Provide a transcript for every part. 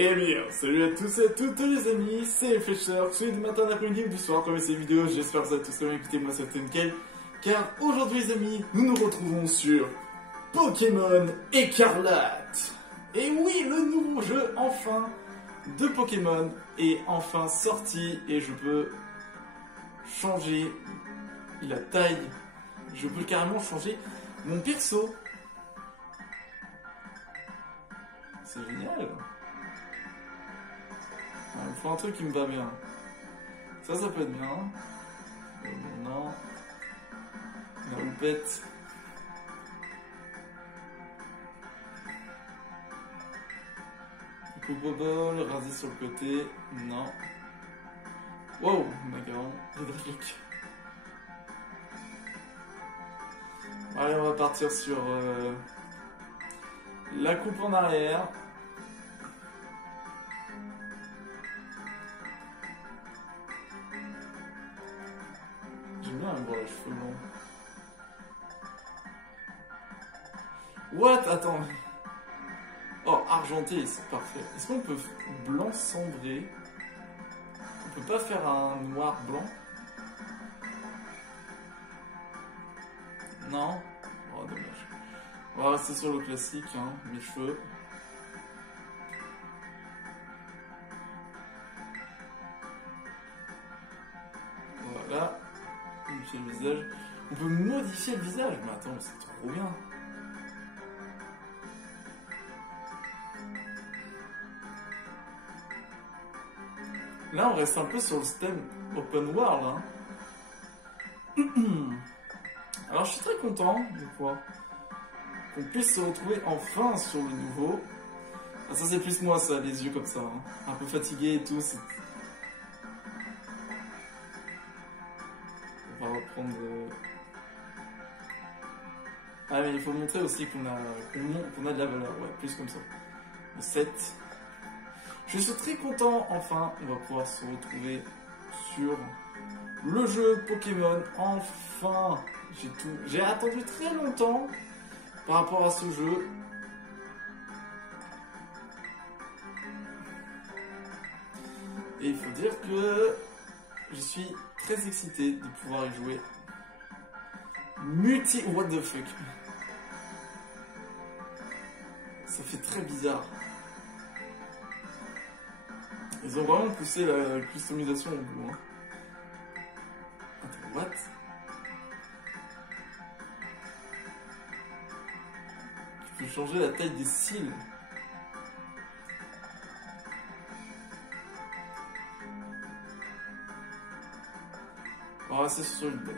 Eh bien, salut à tous et à toutes les amis, c'est Fletcher, je suis du matin, d'après-midi ou du soir comme ces vidéos, j'espère que vous avez tous bien écouté, moi c'est nickel. Car aujourd'hui les amis, nous nous retrouvons sur Pokémon Écarlate. Et oui, le nouveau jeu enfin de Pokémon est enfin sorti et je peux changer la taille, je peux carrément changer mon perso. C'est génial. Il me faut un truc qui me va bien. Ça peut être bien. Non. La houppette. Cobobol, rasé sur le côté. Non. Wow, macaron. Hydraulique. Allez, on va partir sur la coupe en arrière. J'aime bien avoir les cheveux longs. What? Attends. Oh, argenté, c'est parfait. Est-ce qu'on peut blanc cendré? On peut pas faire un noir blanc? Non? Oh, dommage. On va rester sur le classique, hein, mes cheveux. Voilà. Modifier le visage. On peut modifier le visage? Mais attends, c'est trop bien. Là, on reste un peu sur le système open world. Hein. Alors, je suis très content de quoi qu'on puisse se retrouver enfin sur le nouveau. Ah, ça, c'est plus moi, ça, les yeux comme ça. Hein. Un peu fatigué et tout. On va reprendre. Ah, mais il faut montrer aussi qu'on a de la valeur. Ouais, plus comme ça. Le 7. Je suis très content, enfin, on va pouvoir se retrouver sur le jeu Pokémon. Enfin, j'ai attendu très longtemps par rapport à ce jeu. Et il faut dire que je suis très excité de pouvoir y jouer. What the fuck? Ça fait très bizarre. Ils ont vraiment poussé la customisation au bout. Hein. Attends, what? Tu peux changer la taille des cils. On va rester sur une base.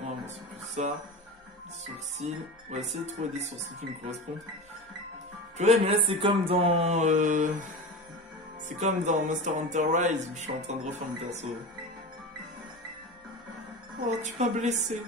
Non, c'est plus ça. Sourcils. On va essayer de trouver des sourcils qui me correspondent. Purée, mais là c'est comme dans. C'est comme dans Monster Hunter Rise où je suis en train de refaire mon perso. Oh, tu m'as blessé.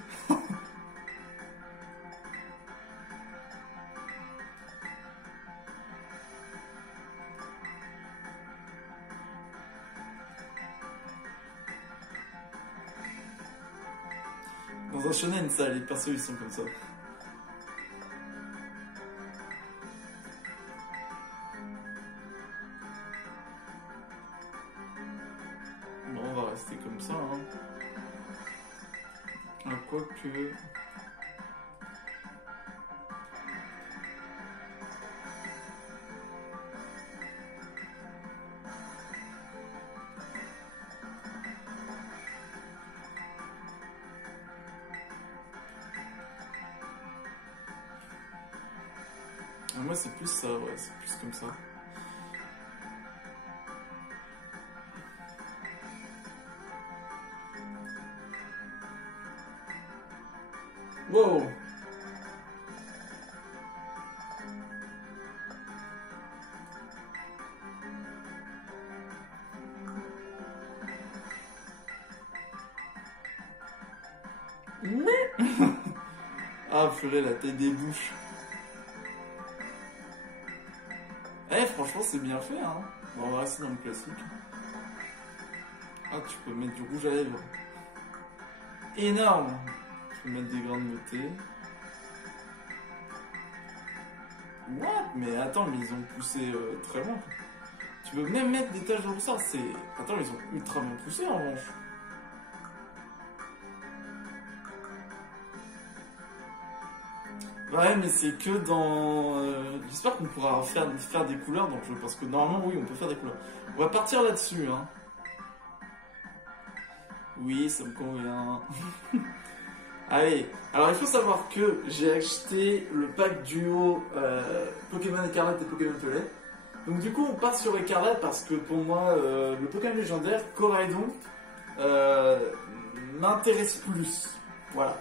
Dans un shonen, ça, les persos ils sont comme ça. Bon, on va rester comme ça. Hein. Quoique. Moi c'est plus ça, ouais, c'est plus comme ça. Wow! Ah, purée, la tête des bouches. Eh, franchement, c'est bien fait, hein. Bon, on va rester dans le classique. Ah, tu peux mettre du rouge à lèvres. énorme. Je vais mettre des grains de beauté. What? Mais attends, mais ils ont poussé très loin. Tu peux même mettre des taches de rousseur, c'est... Attends, ils ont ultra bien poussé en revanche. Ouais, mais c'est que dans... J'espère qu'on pourra faire des couleurs dans le jeu, parce que normalement, oui, on peut faire des couleurs. On va partir là-dessus, hein. Oui, ça me convient. Allez, alors il faut savoir que j'ai acheté le pack duo Pokémon Écarlate et Pokémon Violet. Donc du coup, on part sur Écarlate parce que pour moi, le Pokémon légendaire, Coraidon, m'intéresse plus. Voilà.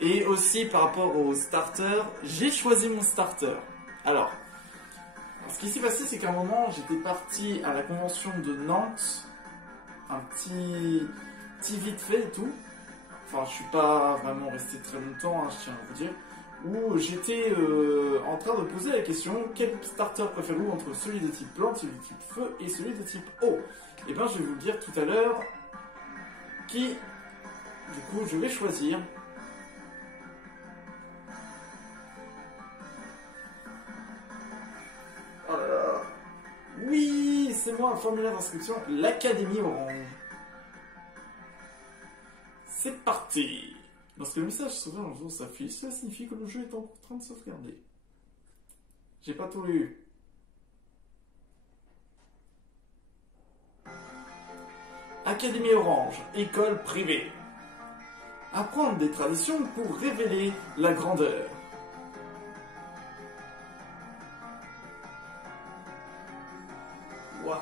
Et aussi par rapport au starter, j'ai choisi mon starter. Alors, ce qui s'est passé, c'est qu'à un moment, j'étais parti à la convention de Nantes, un petit vite fait et tout. Enfin, je suis pas vraiment resté très longtemps, hein, je tiens à vous dire. Où j'étais en train de poser la question, quel starter préférez-vous entre celui de type plante, celui de type feu et celui de type eau? Et bien, je vais vous le dire tout à l'heure, qui, du coup, je vais choisir. Oh là là. Oui, c'est moi, un formulaire d'inscription, l'Académie Orange. C'est parti! Lorsque le message s'ouvre un jour s'affiche, cela signifie que le jeu est en train de sauvegarder. J'ai pas tout lu. Académie Orange, école privée. Apprendre des traditions pour révéler la grandeur. What?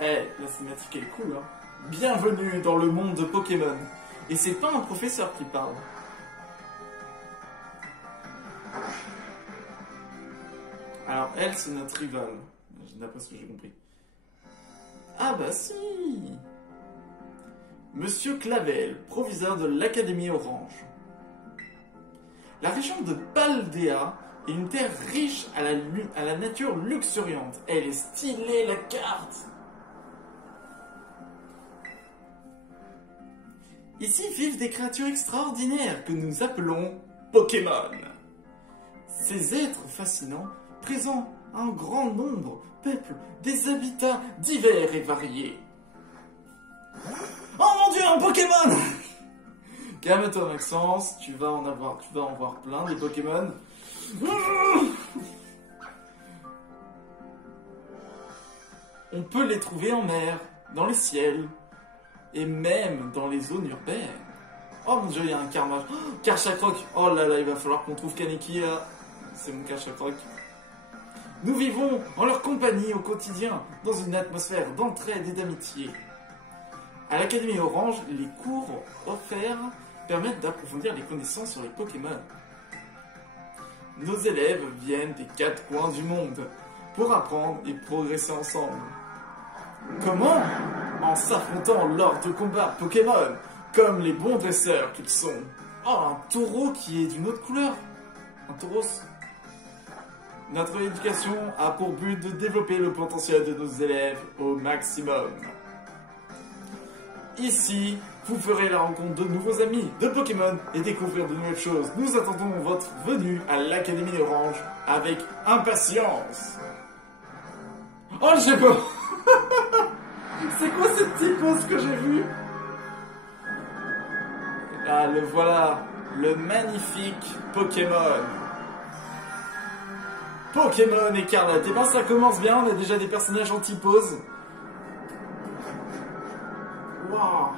Eh, la cinématique est cool, hein. Bienvenue dans le monde de Pokémon. Et c'est pas un professeur qui parle. Alors elle, c'est notre rivale. D'après ce que j'ai compris. Ah bah si! Monsieur Clavel, proviseur de l'Académie Orange. La région de Paldea est une terre riche à la nature luxuriante. Elle est stylée, la carte! Ici vivent des créatures extraordinaires que nous appelons Pokémon. Ces êtres fascinants, présents en grand nombre, peuplent des habitats divers et variés. Oh mon dieu, un Pokémon! Calme-toi Maxence, tu vas en voir plein des Pokémon. On peut les trouver en mer, dans les ciels, et même dans les zones urbaines. Oh mon dieu, il y a un Karma. Oh, Karchakroc. Oh là là, il va falloir qu'on trouve Kaneki là. C'est mon Karchakroc. Nous vivons en leur compagnie au quotidien, dans une atmosphère d'entraide et d'amitié. À l'Académie Orange, les cours offerts permettent d'approfondir les connaissances sur les Pokémon. Nos élèves viennent des 4 coins du monde pour apprendre et progresser ensemble. Comment? En s'affrontant lors de combats Pokémon, comme les bons dresseurs qu'ils sont. Oh, un taureau qui est d'une autre couleur. Un taureau. Notre éducation a pour but de développer le potentiel de nos élèves au maximum. Ici, vous ferez la rencontre de nouveaux amis de Pokémon et découvrir de nouvelles choses. Nous attendons votre venue à l'Académie Orange avec impatience. Oh, j'ai peur. C'est quoi cette typose que j'ai vue? Ah, le voilà, le magnifique Pokémon. Pokémon Écarlate. Et ben ça commence bien, on a déjà des personnages en typose. Waouh.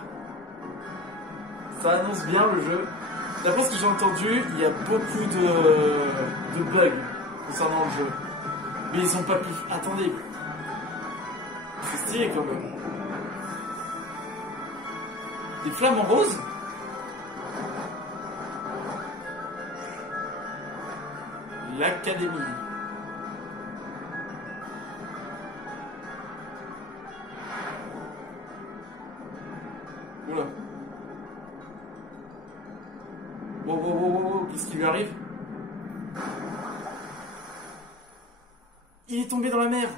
Ça annonce bien le jeu. D'après ce que j'ai entendu, il y a beaucoup de bugs concernant le jeu. Mais ils ont pas pu... Attendez. C'est stylé quand même. Des flammes en rose? L'Académie. Oula. Wow, wow, wow, wow, qu'est-ce qui lui arrive? Il est tombé dans la mer.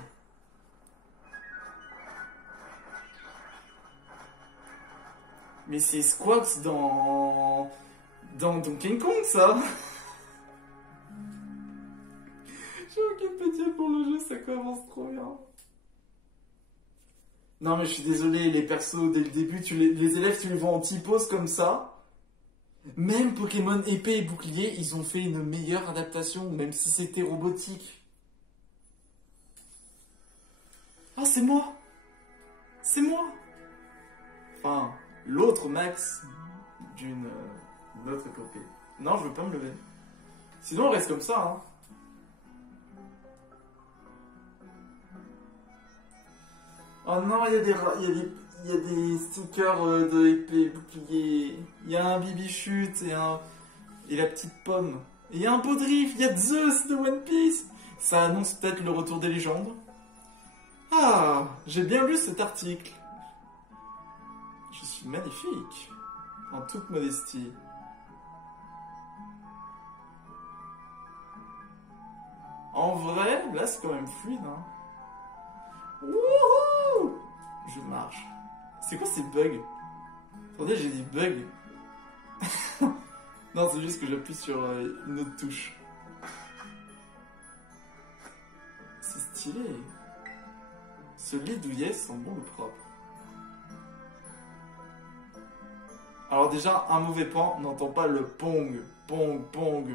Mais c'est Squawks dans Donkey Kong, ça. J'ai aucune pitié pour le jeu, ça commence trop bien. Non mais je suis désolé, les persos dès le début, les élèves tu les vois en T-pose comme ça. Même Pokémon épée et bouclier, ils ont fait une meilleure adaptation, même si c'était robotique. Ah c'est moi. C'est moi. Enfin, l'autre Max d'une autre épopée. Non, je veux pas me lever. Sinon on reste comme ça, hein. Oh non, il y a des stickers de épée, bouclier. Il y a un Bibichute et la petite pomme. Et il y a un Podriff, il y a Zeus de One Piece. Ça annonce peut-être le retour des légendes. Ah, j'ai bien lu cet article. Je suis magnifique, en toute modestie. En vrai, là c'est quand même fluide, hein. Wouhou! Je marche. C'est quoi ces bugs? Attendez, j'ai des bugs. Non, c'est juste que j'appuie sur une autre touche. C'est stylé. Ce lit douillet sent bon le propre. Alors déjà, un mauvais pan n'entend pas le pong. Pong, pong.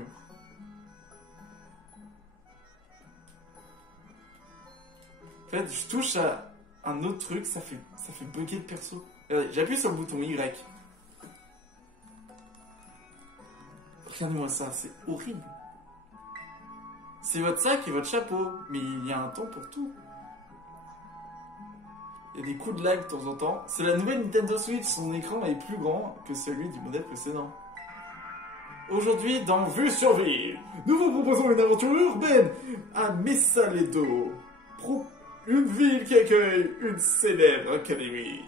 En fait, je touche à un autre truc, ça fait bugger le perso. J'appuie sur le bouton Y. Regardez-moi ça, c'est horrible. C'est votre sac et votre chapeau, mais il y a un temps pour tout. Il y a des coups de lag de temps en temps. C'est la nouvelle Nintendo Switch, son écran est plus grand que celui du modèle précédent. Aujourd'hui, dans Vue sur Ville, nous vous proposons une aventure urbaine à Mesaledo. Une ville qui accueille une célèbre académie.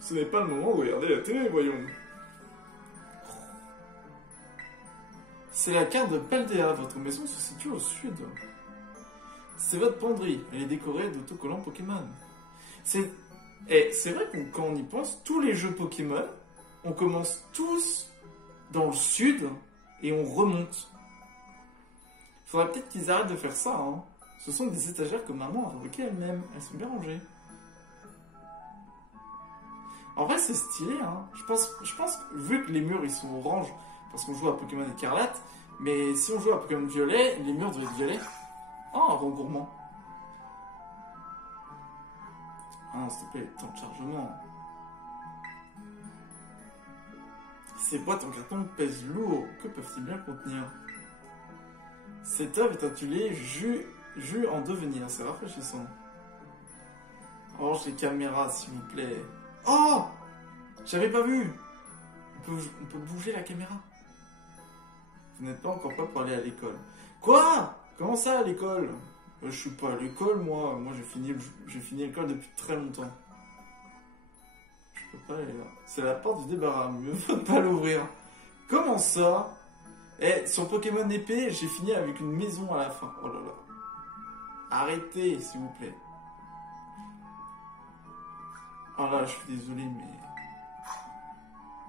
Ce n'est pas le moment de regarder la télé, voyons. C'est la carte de Paldea, votre maison se situe au sud. C'est votre penderie, elle est décorée d'autocollants Pokémon. C'est vrai que quand on y pense, tous les jeux Pokémon, on commence tous dans le sud et on remonte. Faudrait peut-être qu'ils arrêtent de faire ça, hein. Ce sont des étagères que maman a fabriquées elle-même. Elles sont bien rangées. En vrai, c'est stylé, hein. Je pense que, vu que les murs ils sont orange, parce qu'on joue à Pokémon écarlate, mais si on joue à Pokémon violet, les murs doivent être violets. Oh, un rond gourmand. Ah non, s'il te plaît, temps de chargement. Ces boîtes en carton pèsent lourd. Que peuvent-ils bien contenir? Cette œuvre est intitulée Jus en devenir, c'est rafraîchissant. Range les caméras, s'il vous plaît. Oh! J'avais pas vu! On peut bouger la caméra. Vous n'êtes pas encore prêt pour aller à l'école. Quoi? Comment ça, à l'école? Je suis pas à l'école, moi. Moi, j'ai fini l'école depuis très longtemps. Je peux pas aller là. C'est la porte du débarras. Mieux vaut pas l'ouvrir. Comment ça? Eh, sur Pokémon épée, j'ai fini avec une maison à la fin. Oh là là. Arrêtez, s'il vous plaît. Oh là, je suis désolé, mais...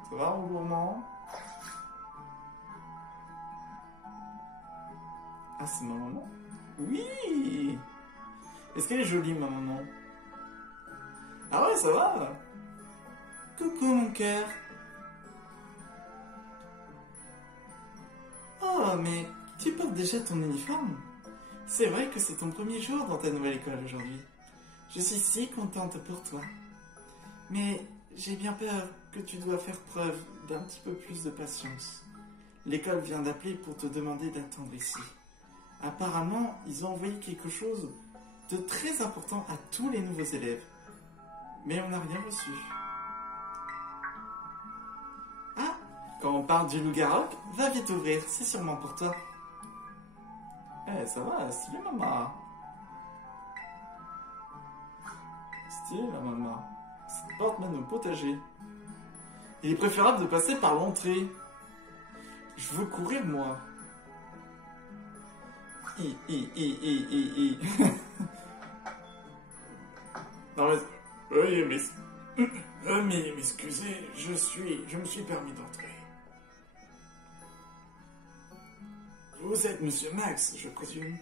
Ça va, mon gourmand? Ah, c'est ma maman? Oui! Est-ce qu'elle est jolie, ma maman? Ah ouais, ça va? Coucou, mon cœur. Oh, mais tu portes déjà ton uniforme? C'est vrai que c'est ton premier jour dans ta nouvelle école aujourd'hui. Je suis si contente pour toi. Mais j'ai bien peur que tu dois faire preuve d'un petit peu plus de patience. L'école vient d'appeler pour te demander d'attendre ici. Apparemment, ils ont envoyé quelque chose de très important à tous les nouveaux élèves. Mais on n'a rien reçu. Ah, quand on parle du loup-garou, va vite ouvrir, c'est sûrement pour toi. Eh, ça va, stylé, maman. Stylé, la maman. Cette porte mène au potager. Il est préférable de passer par l'entrée. Je veux courir, moi. Non mais... Oui, mais... Veuillez m'excuser, je me suis permis d'entrer. Vous êtes Monsieur Max, je présume.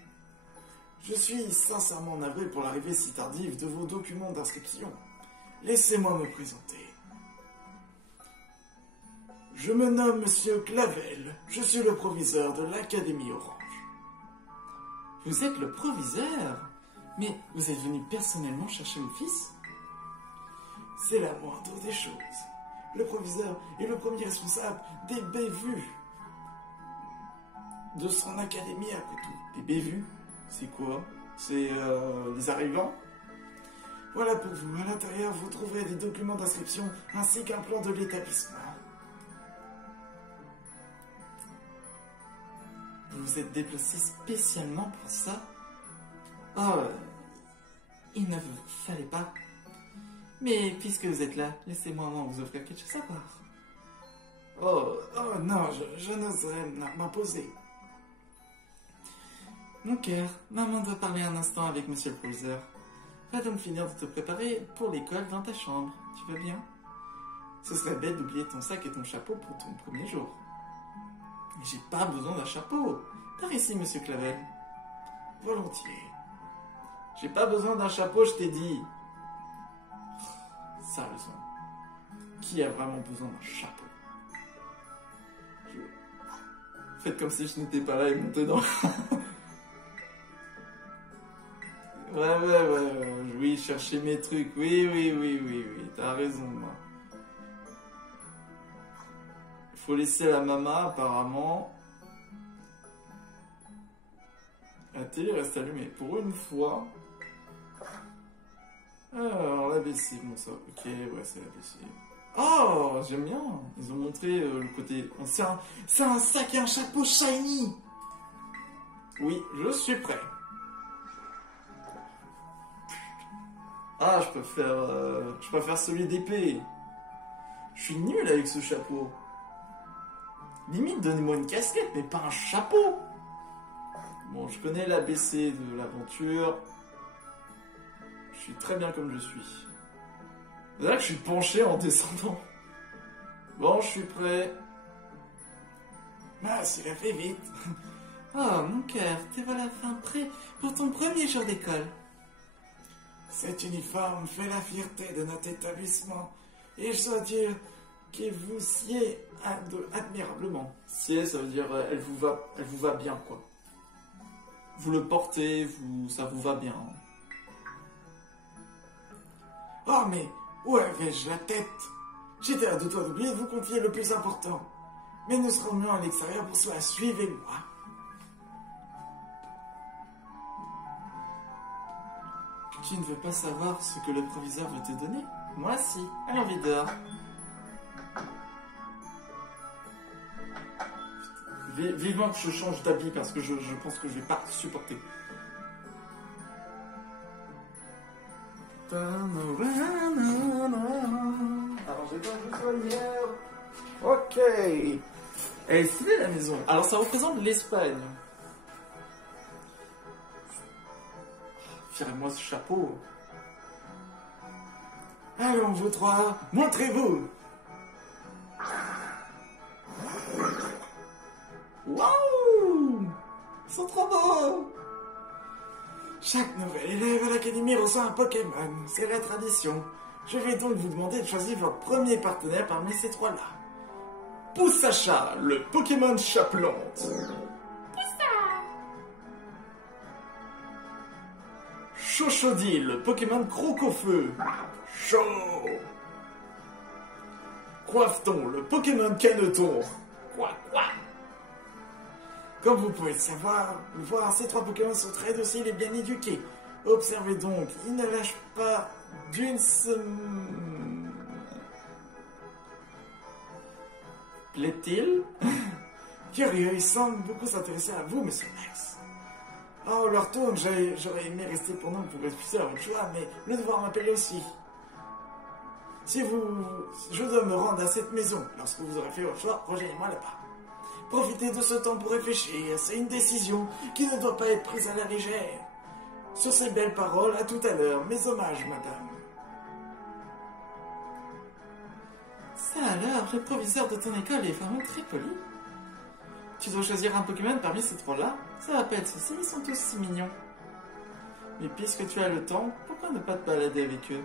Je suis sincèrement navré pour l'arrivée si tardive de vos documents d'inscription. Laissez-moi me présenter. Je me nomme Monsieur Clavel, je suis le proviseur de l'Académie Orange. Vous êtes le proviseur? Mais vous êtes venu personnellement chercher mon fils? C'est la moindre des choses. Le proviseur est le premier responsable des bévues de son académie après tout. Les bévues? C'est quoi? C'est les arrivants? Voilà pour vous. À l'intérieur, vous trouverez des documents d'inscription ainsi qu'un plan de l'établissement. Vous vous êtes déplacé spécialement pour ça? Oh, il ne fallait pas. Mais puisque vous êtes là, laissez-moi vous offrir quelque chose à part. Oh non, je n'oserais m'imposer. Mon cœur, maman doit parler un instant avec monsieur le proviseur. Va donc finir de te préparer pour l'école dans ta chambre. Tu vas bien? Ce serait bête d'oublier ton sac et ton chapeau pour ton premier jour. Mais j'ai pas besoin d'un chapeau. Par ici, monsieur Clavel. Volontiers. J'ai pas besoin d'un chapeau, je t'ai dit. Sérieusement. Qui a vraiment besoin d'un chapeau? Faites comme si je n'étais pas là et montez dans... Ouais. Oui, chercher mes trucs. Oui. T'as raison, moi. Il faut laisser la maman, apparemment. La télé reste allumée. Pour une fois. Alors, l'ABC, bon ça. Ok, ouais, c'est l'ABC. Oh, j'aime bien. Ils ont montré le côté... C'est un sac et un chapeau shiny. Oui, je suis prêt. Ah, je peux faire celui d'épée. Je suis nul avec ce chapeau. Limite, donnez-moi une casquette, mais pas un chapeau. Bon, je connais l'ABC de l'aventure. Je suis très bien comme je suis. C'est là que je suis penché en descendant. Bon, je suis prêt. Ah, c'est la fait vite. Oh, mon cœur, t'es voilà enfin prêt pour ton premier jour d'école. Cet uniforme fait la fierté de notre établissement. Et je dois dire qu'il vous sied admirablement. Sied, ça veut dire elle vous va bien, quoi. Vous le portez, ça vous va bien. Oh, mais où avais-je la tête? J'étais à deux doigts d'oublier de vous confier le plus important. Mais nous serons mieux à l'extérieur pour cela. Suivez-moi. Tu ne veux pas savoir ce que le proviseur veut te donner? Moi, si. Allons vite dehors. Vivement que je change d'habit parce que je pense que je vais pas supporter. Alors, j'ai pas joué hier. Ok. Elle est stylée la maison. Alors, ça représente l'Espagne. Firez-moi ce chapeau. Allons, vous trois, montrez-vous. Waouh! Ils sont trop beaux! Chaque nouvel élève à l'académie reçoit un Pokémon. C'est la tradition. Je vais donc vous demander de choisir votre premier partenaire parmi ces trois-là. Poussacha, le Pokémon chaplante. Chochodil, le Pokémon croque-au-feu. Chaud. Coiffeton, le Pokémon caneton. Quoi. Comme vous pouvez le voir, ces trois Pokémon sont très dociles et bien éduqués. Observez donc, ils ne lâchent pas d'une semaine. Plaît-il? Curieux, ils semblent beaucoup s'intéresser à vous, monsieur Max. Oh, leur tour, j'aurais aimé rester pendant pour refuser à votre choix, mais le devoir m'appelle aussi. Je dois me rendre à cette maison. Lorsque vous aurez fait votre choix, rejoignez-moi là-bas. Profitez de ce temps pour réfléchir. C'est une décision qui ne doit pas être prise à la légère. Sur ces belles paroles, à tout à l'heure. Mes hommages, madame. Ça alors, le proviseur de ton école est vraiment très poli. Tu dois choisir un Pokémon parmi ces trois-là. Ça va pas être ceci, ils sont tous si mignons. Mais puisque tu as le temps, pourquoi ne pas te balader avec eux?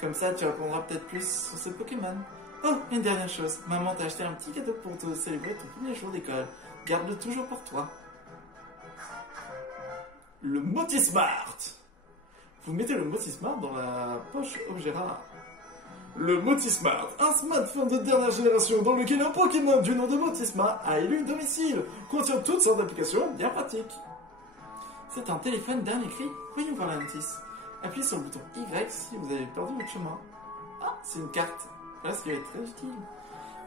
Comme ça, tu apprendras peut-être plus sur ces Pokémon. Oh, une dernière chose. Maman t'a acheté un petit cadeau pour te célébrer ton premier jour d'école. Garde-le toujours pour toi. Le Motismart. Vous mettez le Motismart dans la poche objet rare. Le Motismart, un smartphone de dernière génération dans lequel un Pokémon du nom de Motismart a élu domicile, contient toutes sortes d'applications bien pratiques. C'est un téléphone dernier cri. Voyons voir la notice. Appuyez sur le bouton Y si vous avez perdu votre chemin. Ah, c'est une carte. Voilà ce qui va être très utile.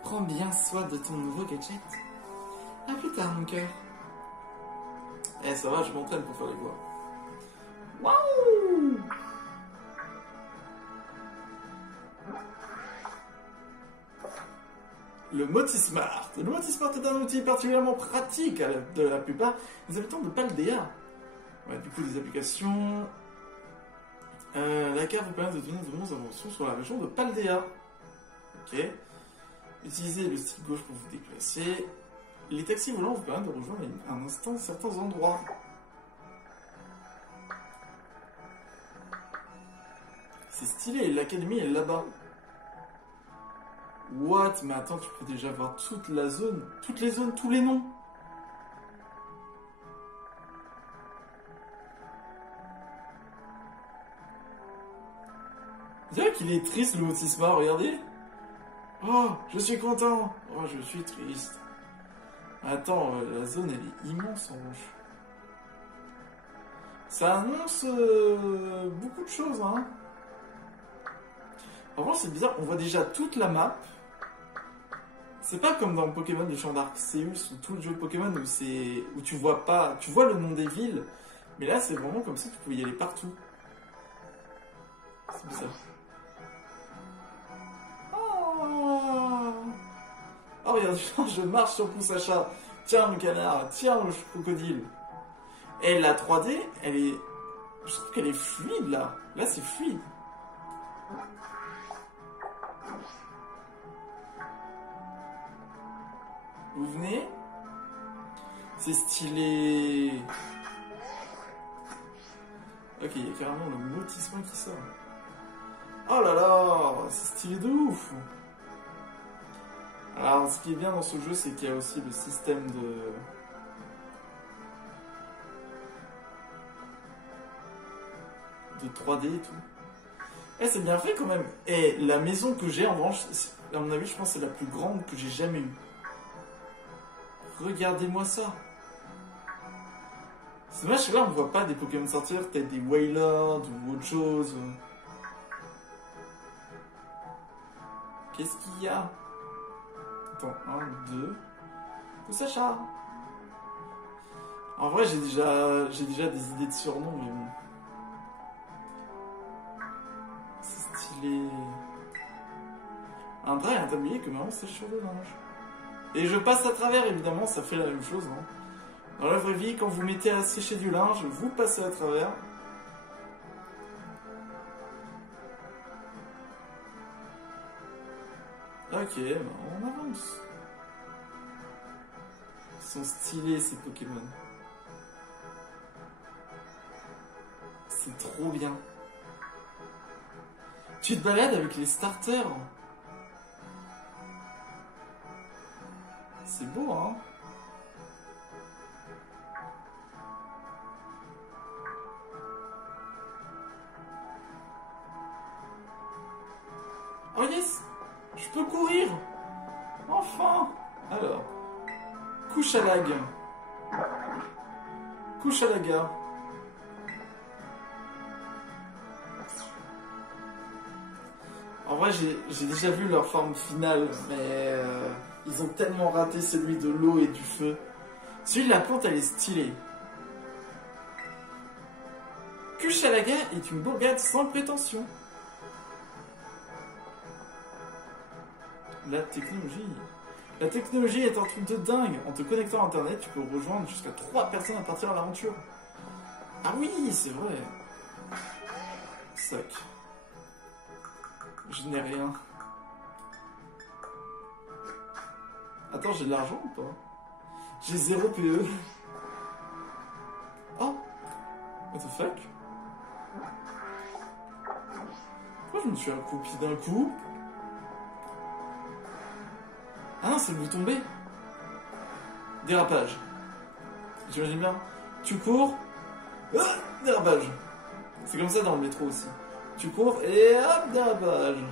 Prends bien soin de ton nouveau gadget. A plus tard, mon cœur. Eh, ça va, je m'entraîne pour faire les voix. Waouh! Le Motismart. Le Motismart est un outil particulièrement pratique de la plupart des habitants de Paldea. Ouais, du coup, des applications. La carte vous permet de donner de bonnes informations sur la région de Paldea. Ok. Utilisez le stick gauche pour vous déplacer. Les taxis volants vous permettent de rejoindre à un instant certains endroits. C'est stylé, l'académie est là-bas. What? Mais attends, tu peux déjà voir toute la zone, toutes les zones, tous les noms. On dirait qu'il est triste le Motismart, regardez. Oh, je suis content. Oh, je suis triste. Attends, la zone elle est immense en rouge. Ça annonce beaucoup de choses, hein. En revanche, c'est bizarre, on voit déjà toute la map. C'est pas comme dans Pokémon le champ d'Arceus ou tout le jeu de Pokémon où tu vois pas, tu vois le nom des villes, mais là c'est vraiment comme si tu pouvais y aller partout. C'est bizarre. Oh regarde, je marche sur Poussacha. Tiens le canard, tiens le crocodile. Et la 3D, elle est, je trouve qu'elle est fluide là. Là c'est fluide. Vous venez? C'est stylé. Ok, il y a carrément le Motismart qui sort. Oh là là, c'est stylé de ouf. Alors, ce qui est bien dans ce jeu, c'est qu'il y a aussi le système de 3D et tout. Eh, c'est bien fait quand même. Et la maison que j'ai, en revanche, à mon avis, je pense que c'est la plus grande que j'ai jamais eue. Regardez-moi ça. C'est dommage que là on voit pas des Pokémon sortir, peut-être des Wailord ou autre chose. Qu'est-ce qu'il y a? Attends, 1, 2. Poussacha. En vrai j'ai déjà des idées de surnoms, mais bon. C'est stylé. Un drap et un tablier que maman sèche sur le linge. Et je passe à travers, évidemment, ça fait la même chose. Hein. Dans la vraie vie, quand vous mettez à sécher du linge, vous passez à travers. Ok, on avance. Ils sont stylés, ces Pokémon. C'est trop bien. Tu te balades avec les starters. C'est beau, hein? Oh yes! Je peux courir! Enfin! Alors. Couche à lag. Couche à la gare. En vrai, j'ai déjà vu leur forme finale, mais ils ont tellement raté celui de l'eau et du feu. Celui de la plante, elle est stylée. Kuchalaga est une bourgade sans prétention. La technologie. La technologie est un truc de dingue. En te connectant à Internet, tu peux rejoindre jusqu'à 3 personnes à partir de l'aventure. Ah oui, c'est vrai. Soc. Je n'ai rien. Attends, j'ai de l'argent ou pas? J'ai 0 PE. Oh! What the fuck? Pourquoi je me suis accroupi d'un coup? Ah non, c'est le bouton B. Dérapage. J'imagine bien. Tu cours. Ah, dérapage. C'est comme ça dans le métro aussi. Tu cours et hop, dérapage.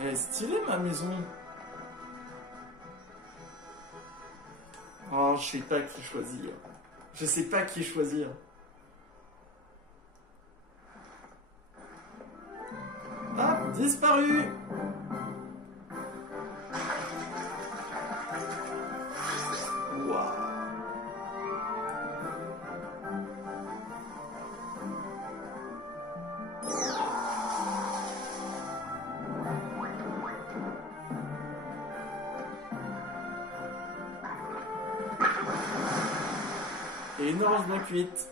Elle est stylée ma maison. Oh, je sais pas qui choisir. Je sais pas qui choisir. Hop, disparu. Waouh. Et une orange bien cuite.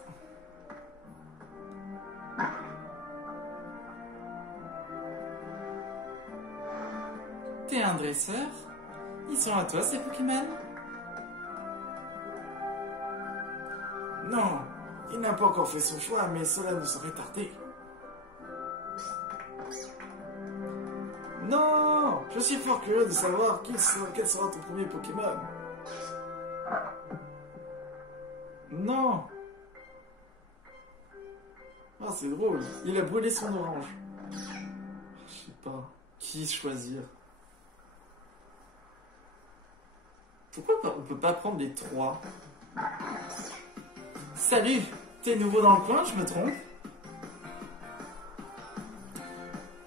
T'es un dresseur? Ils sont à toi ces Pokémon? Non, il n'a pas encore fait son choix, mais cela ne saurait tarder. Non, je suis fort curieux de savoir quel sera ton premier Pokémon. Non. Ah, c'est drôle. Il a brûlé son orange. Je sais pas. Qui choisir? Pourquoi on peut pas prendre les 3? Salut. T'es nouveau dans le coin, je me trompe?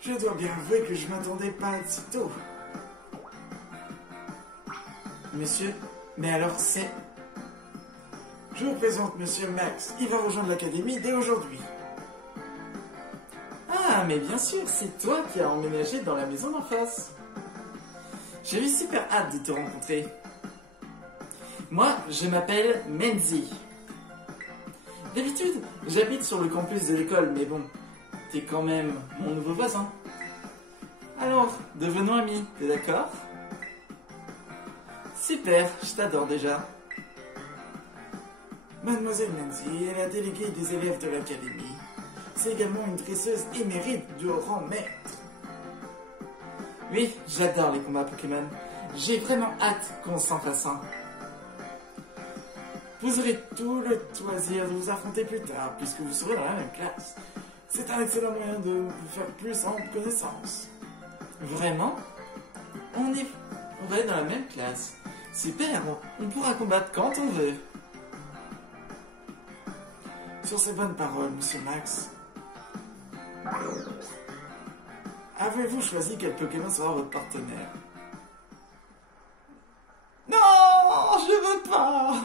Je dois bien avouer que je m'attendais pas si tôt. Monsieur, mais alors c'est... Je vous présente Monsieur Max. Il va rejoindre l'académie dès aujourd'hui. Ah, mais bien sûr, c'est toi qui as emménagé dans la maison d'en face. J'ai eu super hâte de te rencontrer. Moi, je m'appelle Menzi. D'habitude, j'habite sur le campus de l'école, mais bon, t'es quand même mon nouveau voisin. Alors, devenons amis, t'es d'accord? Super, je t'adore déjà. Mademoiselle Menzi est la déléguée des élèves de l'académie. C'est également une dresseuse émérite du rang maître. Oui, j'adore les combats Pokémon. J'ai vraiment hâte qu'on s'en fasse un. Vous aurez tout le loisir de vous affronter plus tard, puisque vous serez dans la même classe. C'est un excellent moyen de vous faire plus en connaissance. Vraiment? On va être dans la même classe. Super, on pourra combattre quand on veut. Sur ces bonnes paroles, Monsieur Max, avez-vous choisi quel Pokémon sera votre partenaire? Non, je veux pas.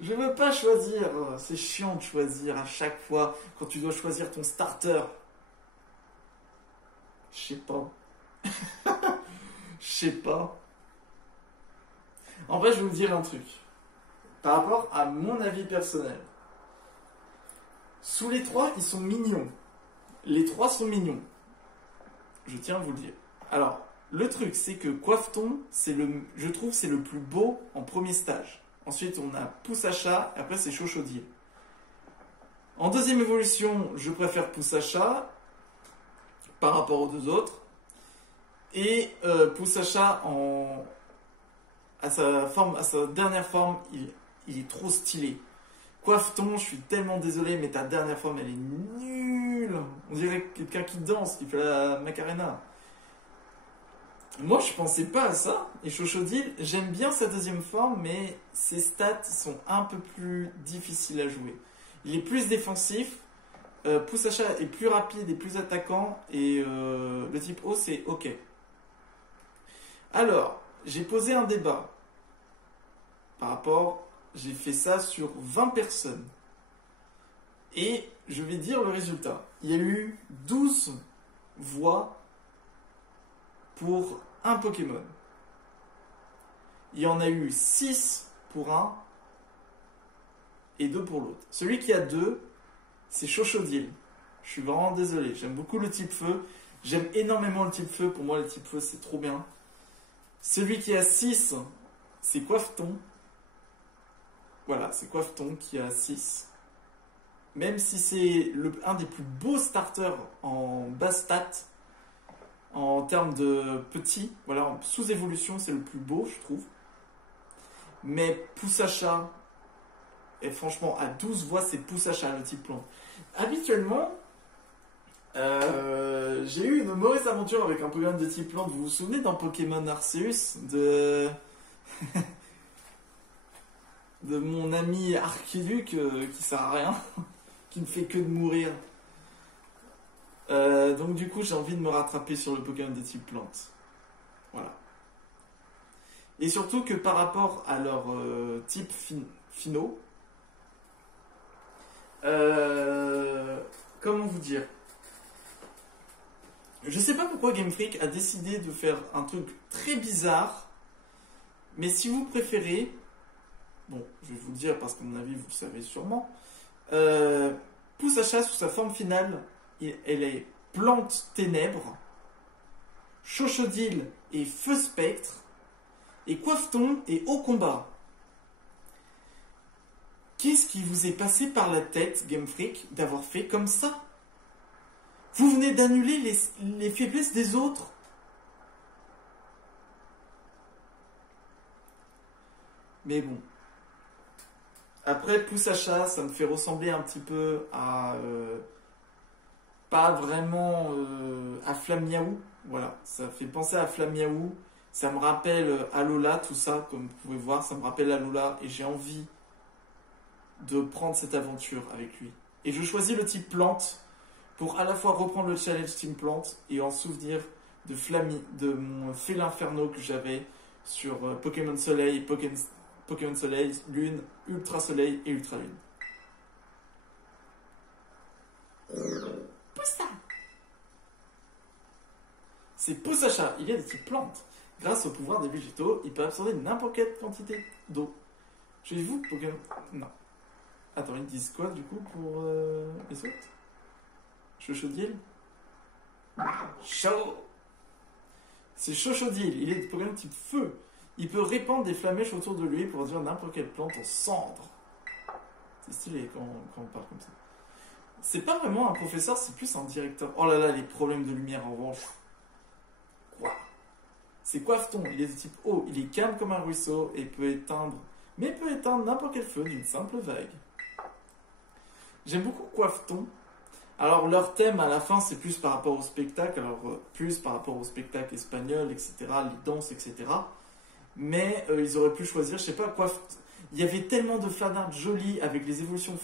Je veux pas choisir. C'est chiant de choisir à chaque fois quand tu dois choisir ton starter. Je sais pas. Je sais pas. En vrai, je vais vous dire un truc. Par rapport à mon avis personnel. Sous les 3, ils sont mignons. Les 3 sont mignons. Je tiens à vous le dire. Alors, le truc, c'est que Coiffeton, je trouve, c'est le plus beau en premier stage. Ensuite, on a Pouce à chat, et après, c'est Chochodier. En deuxième évolution, je préfère Pouce à chat par rapport aux deux autres. Et Pouce à chat, à sa dernière forme, il est trop stylé. Coiffeton, je suis tellement désolé, mais ta dernière forme, elle est nulle. On dirait quelqu'un qui danse, qui fait la Macarena. Moi, je pensais pas à ça. Et Chochodile, j'aime bien sa deuxième forme, mais ses stats sont un peu plus difficiles à jouer. Il est plus défensif. Pouce à chat est plus rapide et plus attaquant. Et le type O, c'est OK. Alors, j'ai posé un débat par rapport... J'ai fait ça sur 20 personnes. Et je vais dire le résultat. Il y a eu 12 voix pour un Pokémon. Il y en a eu 6 pour un et 2 pour l'autre. Celui qui a 2, c'est Chochodile. Je suis vraiment désolé. J'aime beaucoup le type feu. J'aime énormément le type feu. Pour moi, le type feu, c'est trop bien. Celui qui a 6, c'est Coiffeton. Voilà, c'est Coiffeton qui a 6. Même si c'est un des plus beaux starters en basse stat, en termes de petit, voilà, en sous-évolution, c'est le plus beau, je trouve. Mais Poussacha, et franchement, à 12 voix, c'est Poussacha, le type plante. Habituellement, j'ai eu une mauvaise aventure avec un Pokémon de type plante. Vous vous souvenez d'un Pokémon Arceus de mon ami Archiduc qui sert à rien, qui ne fait que de mourir. Donc du coup, j'ai envie de me rattraper sur le Pokémon de type plante. Voilà. Et surtout que par rapport à leur type finaux, comment vous dire? Je sais pas pourquoi Game Freak a décidé de faire un truc très bizarre, mais si vous préférez, bon, je vais vous le dire parce qu'à mon avis vous le savez sûrement, Poussacha sous sa forme finale, elle est plante ténèbres, Chochodile et feu spectre, et Coiffeton et haut combat. Qu'est-ce qui vous est passé par la tête, Game Freak, d'avoir fait comme ça? Vous venez d'annuler les faiblesses des autres. Mais bon. Après, Poussacha, ça me fait ressembler un petit peu à... pas vraiment à Flamiaou. Voilà, ça fait penser à Flamiaou. Ça me rappelle Alola, tout ça, comme vous pouvez voir. Ça me rappelle Alola et j'ai envie de prendre cette aventure avec lui. Et je choisis le type plante pour à la fois reprendre le challenge Team Plante et en souvenir de mon Félinferno que j'avais sur Pokémon Soleil, Pokémon Soleil, Lune, Ultra Soleil et Ultra Lune. Poussa! C'est Poussacha, il est de type plante. Grâce au pouvoir des végétaux, il peut absorber n'importe quelle quantité d'eau. Chez vous, Pokémon... Non. Attends, ils disent quoi du coup pour les autres? Chochodile? Chaud! C'est Chochodile, il est de Pokémon type feu. Il peut répandre des flamèches autour de lui pour dire n'importe quelle plante en cendres. C'est stylé quand on parle comme ça. C'est pas vraiment un professeur, c'est plus un directeur. Oh là là, les problèmes de lumière en revanche. Quoi? C'est Coiffeton, il est de type eau. Il est calme comme un ruisseau et peut éteindre n'importe quel feu d'une simple vague. J'aime beaucoup Coiffeton. Alors leur thème à la fin c'est plus par rapport au spectacle, plus par rapport au spectacle espagnol, etc., les danses, etc. Mais ils auraient pu choisir, je sais pas quoi. Il y avait tellement de fanart jolis avec les évolutions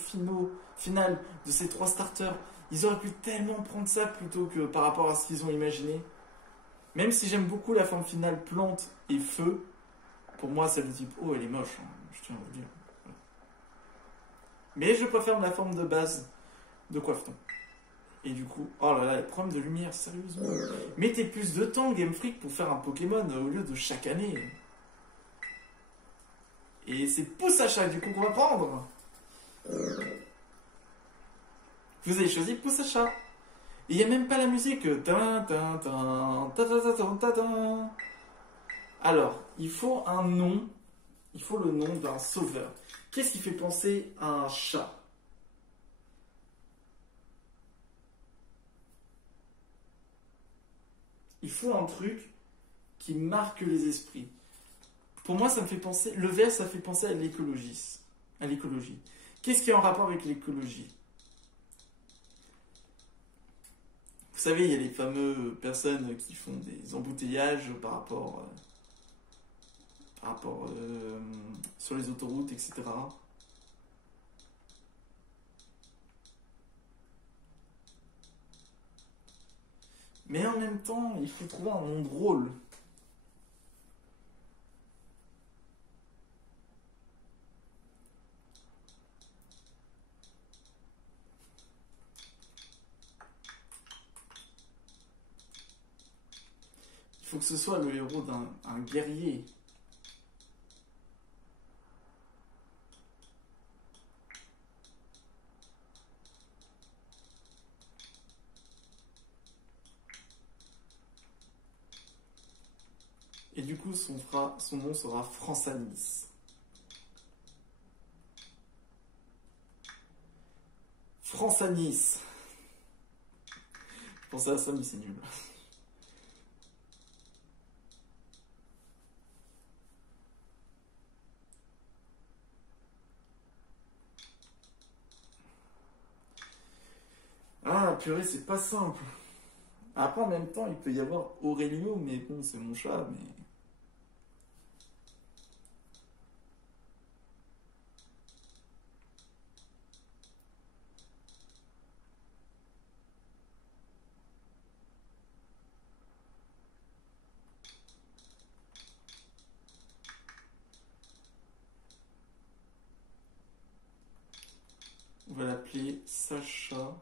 finales de ces 3 starters. Ils auraient pu tellement prendre ça plutôt que par rapport à ce qu'ils ont imaginé. Même si j'aime beaucoup la forme finale plante et feu, pour moi celle de type eau elle est moche, hein, je tiens à vous dire. Mais je préfère la forme de base de Coiffeton. Et du coup, oh là là, les problèmes de lumière, sérieusement. Mettez plus de temps, Game Freak, pour faire un Pokémon au lieu de chaque année. Et c'est Poussacha, du coup, qu'on va prendre. Vous avez choisi Poussacha. Et il n'y a même pas la musique. Alors, il faut un nom. Il faut le nom d'un sauveur. Qu'est-ce qui fait penser à un chat? Il faut un truc qui marque les esprits. Pour moi, ça me fait penser... Le vert, ça fait penser à l'écologie. Qu'est-ce qui est en rapport avec l'écologie? Vous savez, il y a les fameuses personnes qui font des embouteillages par rapport sur les autoroutes, etc. Mais en même temps, il faut trouver un nom drôle. Il faut que ce soit le héros d'un guerrier. Et du coup, son nom sera Fransanis. Fransanis. Je pensais à ça, mais c'est nul. Ah, purée, c'est pas simple. Après, en même temps, il peut y avoir Aurelio, mais bon, c'est mon chat, mais... On va l'appeler Sacha.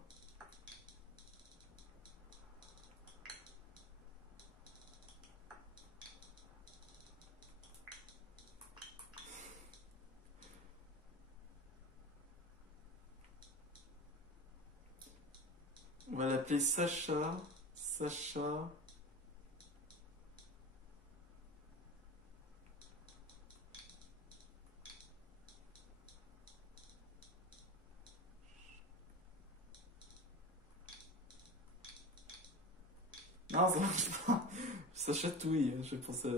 On va l'appeler Sacha. Sacha. Non, ça marche pas. Sacha Touille, je pense à...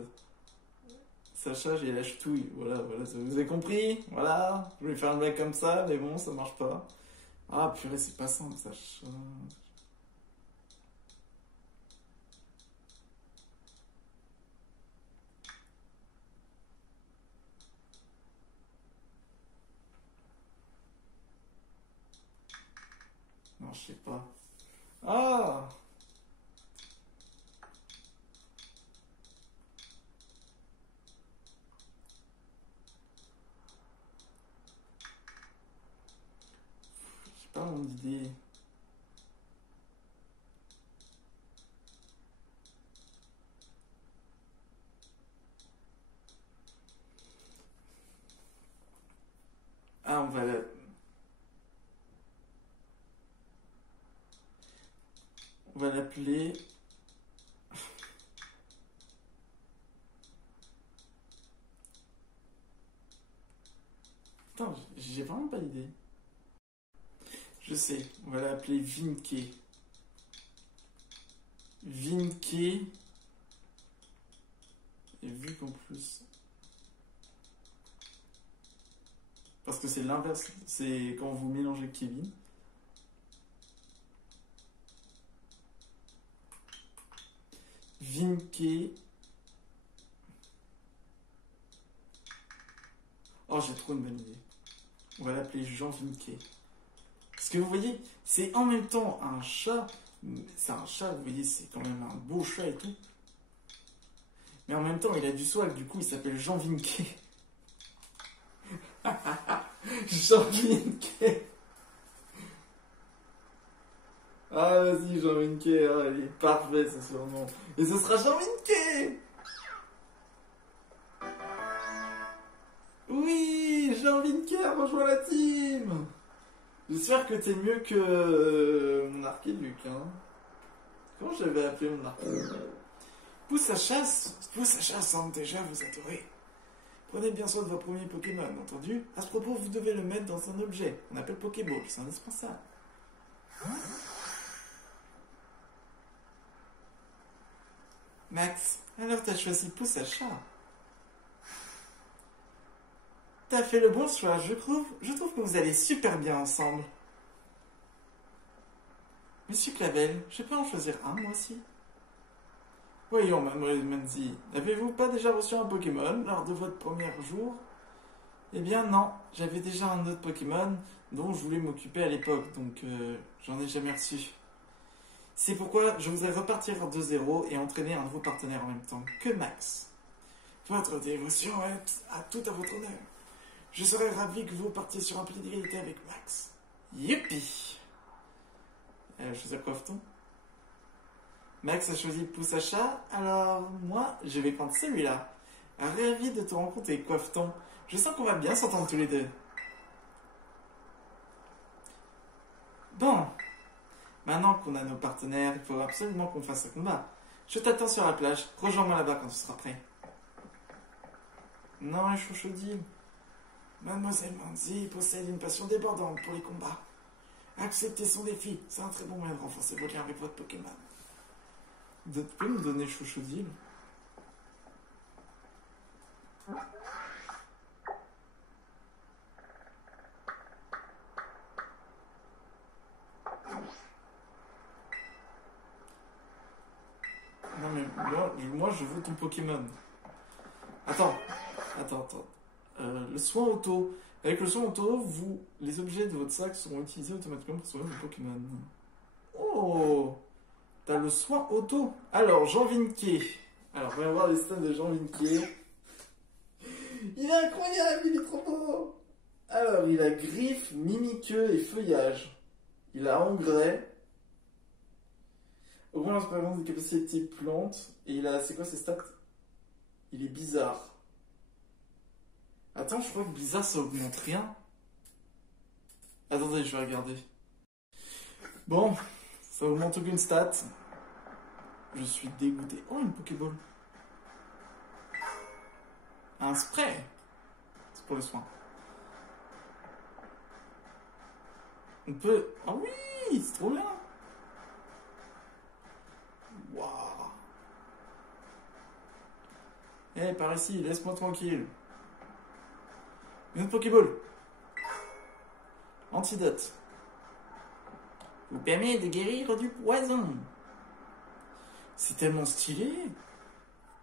Sacha, j'ai la ch'touille. Voilà, voilà, vous avez compris? Voilà. Je voulais faire une blague comme ça, mais bon, ça marche pas. Ah, purée, c'est pas simple, Sacha. Non, je sais pas. Ah! J'ai pas mon idée. Ah, on va l'appeler... Putain, j'ai vraiment pas d'idée. Je sais, on va l'appeler Vinke. Vinke. Et vu qu'en plus... Parce que c'est l'inverse, c'est quand vous mélangez Kevin. Vinke. Oh, j'ai trop une bonne idée. On va l'appeler Jean Vinke. Parce que vous voyez, c'est en même temps un chat. C'est un chat, vous voyez, c'est quand même un beau chat et tout. Mais en même temps, il a du swag, du coup, il s'appelle Jean Vinke. Jean Vinke. Ah, vas-y, Jean Vinke. Ah, il est parfait, ce surnom. Et ce sera Jean Vinke. Oui, Jean Vinke a rejoint la team. J'espère que t'es mieux que mon archiduc, hein. Comment j'avais appelé mon archiduc? Pousse à chasse semble déjà vous adorer. Prenez bien soin de vos premiers Pokémon, entendu? À ce propos, vous devez le mettre dans un objet. On appelle Pokéball, c'est indispensable. Max, alors t'as choisi Pousse à chat. T'as fait le bon choix, je trouve que vous allez super bien ensemble. Monsieur Clavel, je peux en choisir un, moi aussi? Voyons, mademoiselle Manzi, n'avez-vous pas déjà reçu un Pokémon lors de votre premier jour? Eh bien non, j'avais déjà un autre Pokémon dont je voulais m'occuper à l'époque, donc j'en ai jamais reçu. C'est pourquoi je voudrais repartir de zéro et entraîner un nouveau partenaire en même temps que Max. Votre dévotion est à tout à votre honneur. Je serais ravi que vous partiez sur un pied d'égalité avec Max. Youpi! Choisir Coiffeton. Max a choisi Pousse à chat, alors moi, je vais prendre celui-là. Ravi de te rencontrer, Coiffeton. Je sens qu'on va bien s'entendre tous les deux. Bon, maintenant qu'on a nos partenaires, il faut absolument qu'on fasse un combat. Je t'attends sur la plage, rejoins-moi là-bas quand tu seras prêt. Non, les chouchoudines. Mademoiselle Manzi possède une passion débordante pour les combats. Acceptez son défi, c'est un très bon moyen de renforcer vos liens avec votre Pokémon. Vous pouvez me donner chouchoudine? Non mais moi je veux ton Pokémon. Attends. Le soin auto. Avec le soin auto, les objets de votre sac seront utilisés automatiquement pour soigner vos Pokémon. Oh, t'as le soin auto. Alors, Jean Vinquet. Alors, on va voir les stats de Jean Vinquet. Il est incroyable, il est trop beau. Alors, il a griffe, mimiqueux et feuillage. Il a engrais. Augmente la performance des capacités de type plante. Et il a, c'est quoi ses stats? Il est bizarre. Attends, je crois que bizarre ça augmente rien. Attendez, je vais regarder. Bon, ça augmente aucune stat. Je suis dégoûté. Oh, une Pokéball. Un spray. C'est pour le soin. On peut... Oh oui, c'est trop bien. Waouh. Eh, par ici, laisse-moi tranquille. Une autre Pokéball. Antidote. Vous permet de guérir du poison. C'est tellement stylé.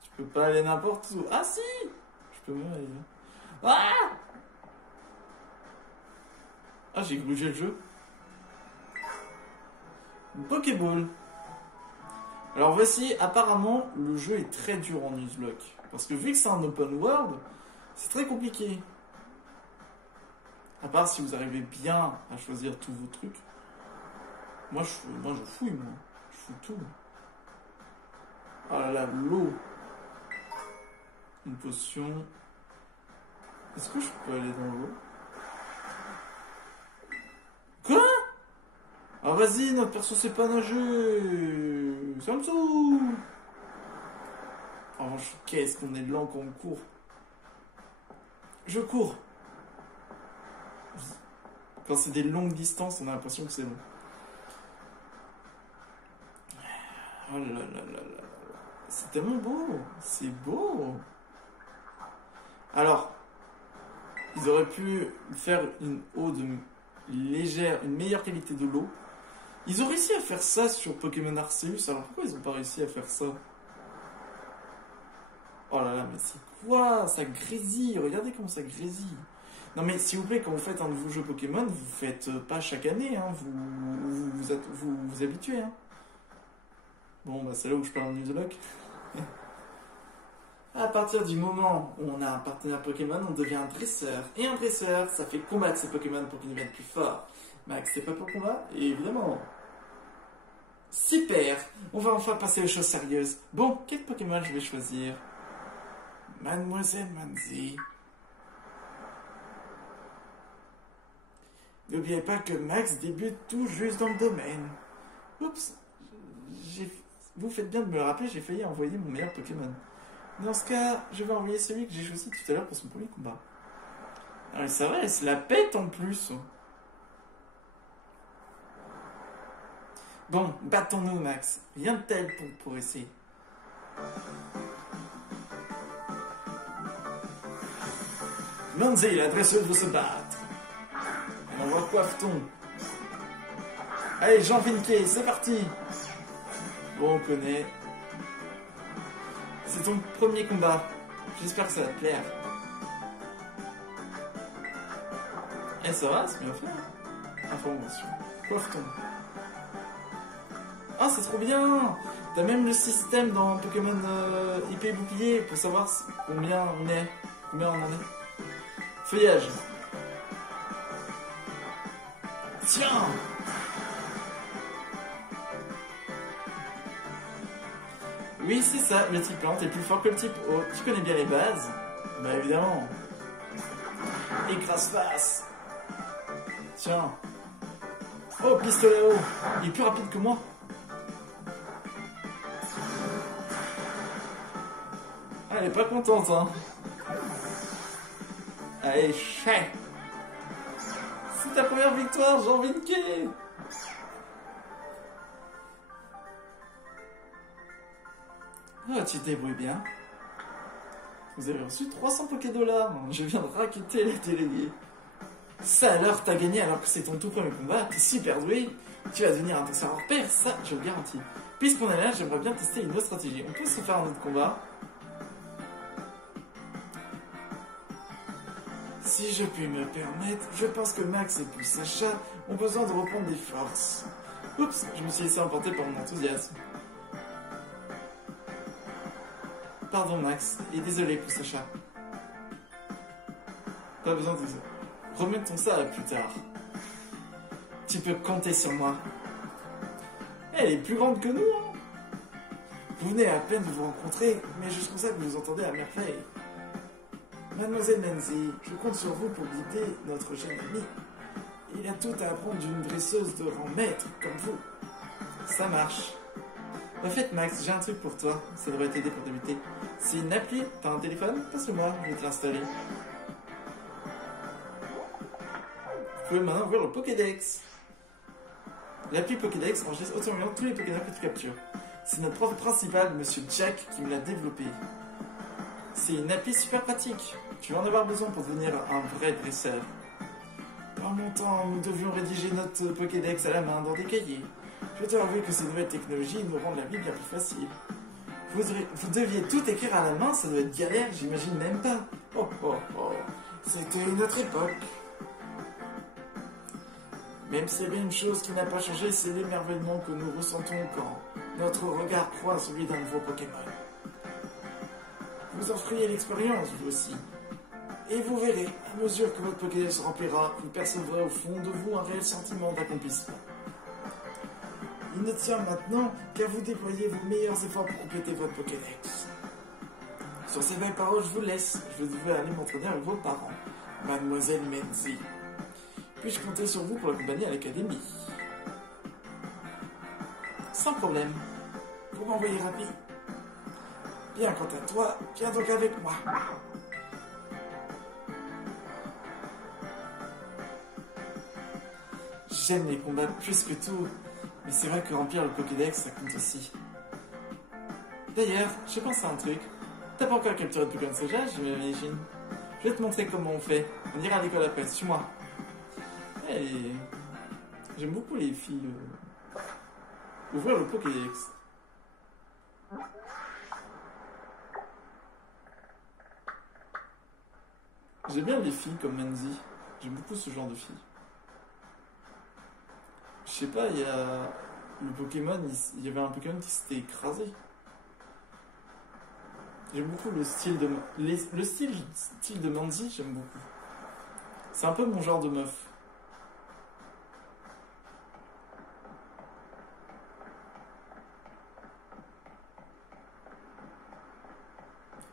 Tu peux pas aller n'importe où. Ah si. Je peux même aller là. Ah, j'ai grugé le jeu. Une Pokéball. Alors voici, apparemment, le jeu est très dur en Nuzlocke. Parce que vu que c'est un open world, c'est très compliqué. À part si vous arrivez bien à choisir tous vos trucs. Moi je fouille, moi. Je fouille tout. Oh là là, l'eau. Une potion. Est-ce que je peux aller dans l'eau? Quoi? Ah vas-y, notre perso sait pas nager. Ça me saoule. En revanche, qu'est-ce qu'on est lent quand on court. Je cours. Quand c'est des longues distances, on a l'impression que c'est long. Oh là là là là. C'est tellement beau. C'est beau. Alors, ils auraient pu faire une eau de légère, une meilleure qualité de l'eau. Ils ont réussi à faire ça sur Pokémon Arceus. Alors pourquoi ils n'ont pas réussi à faire ça? Oh là là, mais c'est quoi? Ça grésille. Regardez comment ça grésille. Non mais s'il vous plaît, quand vous faites un nouveau jeu Pokémon, vous faites pas chaque année, hein, vous habituez. Hein. Bon, bah c'est là où je parle en Nuzlocke. À partir du moment où on a un partenaire Pokémon, on devient un dresseur. Et un dresseur, ça fait combattre ses Pokémon pour qu'ils deviennent plus forts. Max, c'est pas pour le combat? Évidemment. Super. On va enfin passer aux choses sérieuses. Bon, quel Pokémon je vais choisir? Mademoiselle Manzi. N'oubliez pas que Max débute tout juste dans le domaine. Oups, vous faites bien de me le rappeler, j'ai failli envoyer mon meilleur Pokémon. Dans ce cas, je vais envoyer celui que j'ai choisi tout à l'heure pour son premier combat. Ah, c'est vrai, c'est la pète en plus. Bon, battons-nous Max. Rien de tel pour essayer. Manzi, la dresseuse veut se battre. On voit coiffe-t-on. Allez, Jean Vinquet, c'est parti. Bon, on connaît. C'est ton premier combat. J'espère que ça va te plaire. Eh, ça va, c'est bien fait. Information. Coiffe-t-on. Ah, c'est trop bien. T'as même le système dans Pokémon IP bouclier pour savoir combien on est. Combien on en est. Feuillage. Tiens! Oui, c'est ça, le type plante est plus fort que le type eau. Tu connais bien les bases? Bah évidemment. Écrase-face. Tiens. Oh, pistolet haut. Il est plus rapide que moi. Ah, elle est pas contente, hein. Allez, chais. C'est ta première victoire, Jean Vinquet. Ah, tu te débrouilles bien. Vous avez reçu 300 Pokédollars. Je viens de racketter la déléguée. Ça alors, t'as gagné alors que c'est ton tout premier combat. T'es super doué. Tu vas devenir un boxeur hors pair, ça, je le garantis. Puisqu'on est là, j'aimerais bien tester une autre stratégie. On peut se faire un autre combat. Si je puis me permettre, je pense que Max et puis Sacha ont besoin de reprendre des forces. Oups, je me suis laissé emporter par mon enthousiasme. Pardon Max, et désolé pour Sacha. Pas besoin de désolé. Remettons ça à plus tard. Tu peux compter sur moi. Elle est plus grande que nous, hein. Vous venez à peine de vous rencontrer, mais je trouve ça que vous entendez à merveille. Mademoiselle Nancy, je compte sur vous pour guider notre jeune ami. Il a tout à apprendre d'une dresseuse de rang maître, comme vous. Ça marche. En fait, Max, j'ai un truc pour toi. Ça devrait t'aider pour débuter. C'est une appli. T'as un téléphone? Passe-le-moi, je vais te l'installer. Vous pouvez maintenant ouvrir le Pokédex. L'appli Pokédex enregistre automatiquement tous les Pokémon que tu captures. C'est notre prof principal, Monsieur Jack, qui me l'a développé. C'est une appli super pratique. Tu vas en avoir besoin pour devenir un vrai dresseur. Par mon temps, nous devions rédiger notre Pokédex à la main dans des cahiers. Je dois avouer que ces nouvelles technologies nous rendent la vie bien plus facile. Vous deviez tout écrire à la main, ça doit être galère, j'imagine même pas. Oh oh oh, c'était une autre époque. Même s'il y a bien une chose qui n'a pas changé, c'est l'émerveillement que nous ressentons quand notre regard croise celui d'un nouveau Pokémon. Vous en feriez l'expérience, vous aussi. Et vous verrez, à mesure que votre Pokédex se remplira, vous percevrez au fond de vous un réel sentiment d'accomplissement. Il ne tient maintenant qu'à vous déployer vos meilleurs efforts pour compléter votre Pokédex. Sur ces belles paroles, je vous laisse. Je vais aller m'entraîner avec vos parents, Mademoiselle Menzi. Puis-je compter sur vous pour l'accompagner à l'académie? Sans problème. Vous m'envoyez rapide. Bien, quant à toi, viens donc avec moi. J'aime les combats plus que tout, mais c'est vrai que remplir le Pokédex, ça compte aussi. D'ailleurs, je pense à un truc. T'as pas encore capturé de Pokémon Soja, j'imagine. Je vais te montrer comment on fait. On ira à l'école après, suis-moi. Hey. J'aime beaucoup les filles. Ouvrir le Pokédex. J'aime bien les filles comme Manzi. J'aime beaucoup ce genre de filles. Je sais pas, il y a... Le Pokémon, il y avait un Pokémon qui s'était écrasé. J'aime beaucoup le style de... Le style de Manzi, j'aime beaucoup. C'est un peu mon genre de meuf.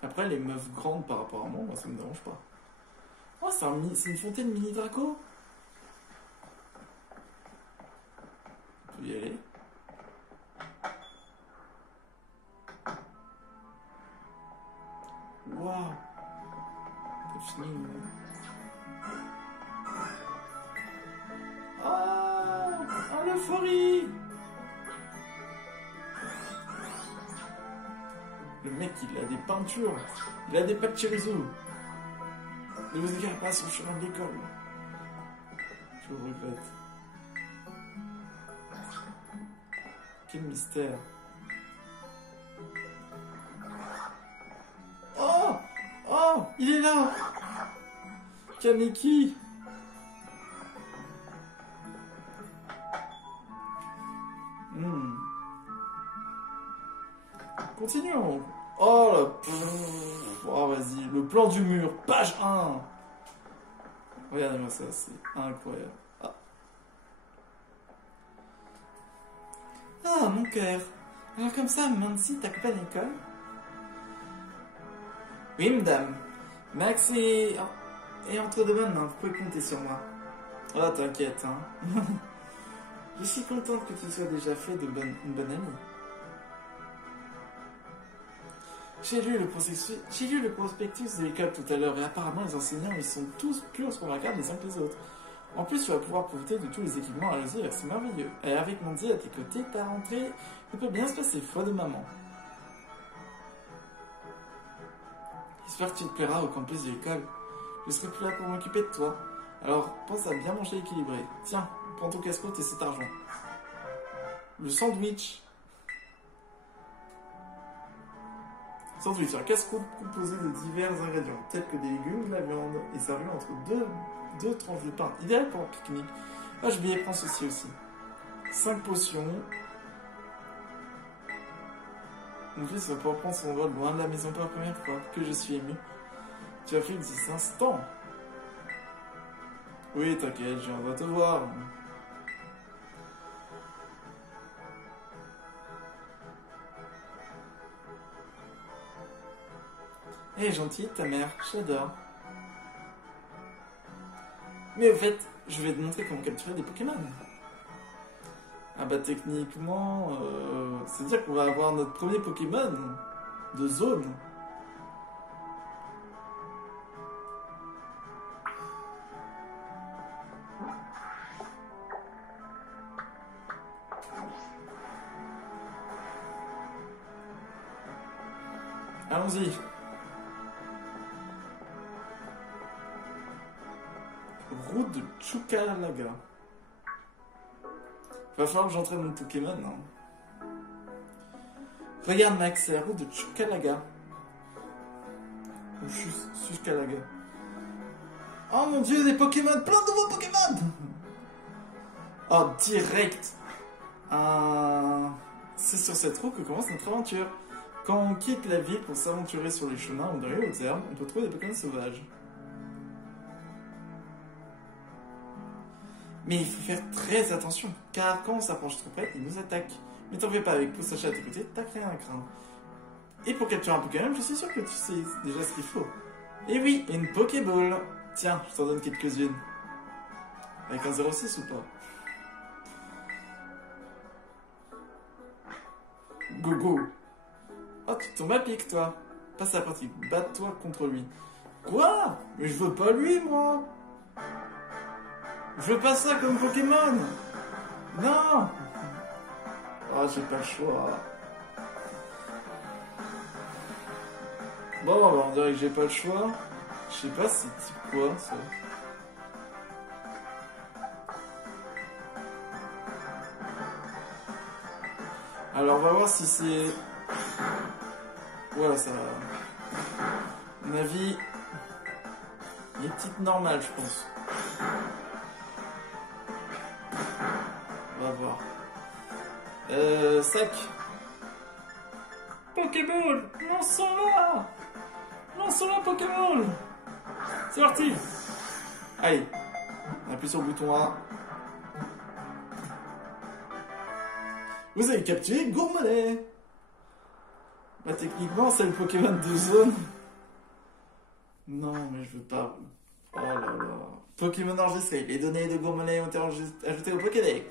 Après, les meufs grandes par rapport à moi, ça me dérange pas. Oh, c'est une fontaine mini Draco. On peut y aller. Waouh. T'as fini. Oh, l'euphorie. Le mec, il a des peintures. Il a des Pachirisu. Ne vous égarez pas sur le chemin de l'école. Je le regrette. Quel mystère. Oh! Oh! Il est là! Kaneki! Continuons. Oh là. Oh, vas-y. Le plan du mur. Page 1. Regardez-moi ça. C'est incroyable. Ah. Ah, mon cœur. Alors comme ça, Manzi t'accompagne à l'école? Oui, madame. Max est entre de bonnes mains. Vous pouvez compter sur moi. Oh, t'inquiète, hein. Je suis contente que tu sois déjà fait une bonne amie. J'ai lu le prospectus de l'école tout à l'heure et apparemment les enseignants ils sont tous plus remarquables les uns que les autres. En plus, tu vas pouvoir profiter de tous les équipements à loisir, c'est merveilleux. Et avec Mandy à tes côtés, ta rentrée peut bien se passer, foi de maman. J'espère que tu te plairas au campus de l'école. Je serai plus là pour m'occuper de toi. Alors, pense à bien manger équilibré. Tiens, prends ton casse-croûte et cet argent. Le sandwich. Sandwich, un casse-croûte composé de divers ingrédients, tels que des légumes, de la viande, et servi entre deux tranches de pain. Idéal pour un pique-nique. Ah, je vais prendre ceci aussi. 5 potions. Mon fils va pouvoir prendre son vol loin de la maison pour la première fois. Que je suis ému. Tu as fait 10 instants. Oui, t'inquiète, je viendrai te voir. Elle est gentille, ta mère, j'adore. Mais au fait, je vais te montrer comment capturer des Pokémon. Ah bah techniquement, c'est-à-dire qu'on va avoir notre premier Pokémon de zone. Allons-y. Route de Chukalaga. Va falloir que j'entraîne mon Pokémon, non? Regarde Max, c'est la route de Chukalaga. Ou Chukalaga. Oh mon dieu, des Pokémon, plein de nouveaux Pokémon. Oh, direct. C'est sur cette route que commence notre aventure. Quand on quitte la ville pour s'aventurer sur les chemins ou dans les hautes herbes, on peut trouver des Pokémon sauvages. Mais il faut faire très attention, car quand on s'approche trop près, ils nous attaquent. Mais t'en fais pas, avec Poussacha à tes côtés, t'as rien à craindre. Et pour capturer un Pokémon, je suis sûr que tu sais déjà ce qu'il faut. Et oui, une Pokéball. Tiens, je t'en donne quelques-unes. Avec un 06 ou pas? Go go. Oh, tu tombes à pic, toi. Passe à la partie, bats-toi contre lui. Quoi? Mais je veux pas lui, moi. Je veux pas ça comme Pokémon. Non. Oh, j'ai pas le choix. Bon, bah, on dirait que j'ai pas le choix. Je sais pas c'est type quoi, ça. Alors, on va voir si c'est... Voilà, ça va. À mon avis, il est type normal, je pense. On va voir. Sac. Pokéball, lance-la. Lance-la, Pokéball. C'est parti. Allez, on appuie sur le bouton A. Vous avez capturé Gourmelet. Bah techniquement c'est le Pokémon de zone. Non mais je veux pas. Oh là là. Pokémon enregistré. Les données de Gourmelet ont été ajoutées au Pokédex.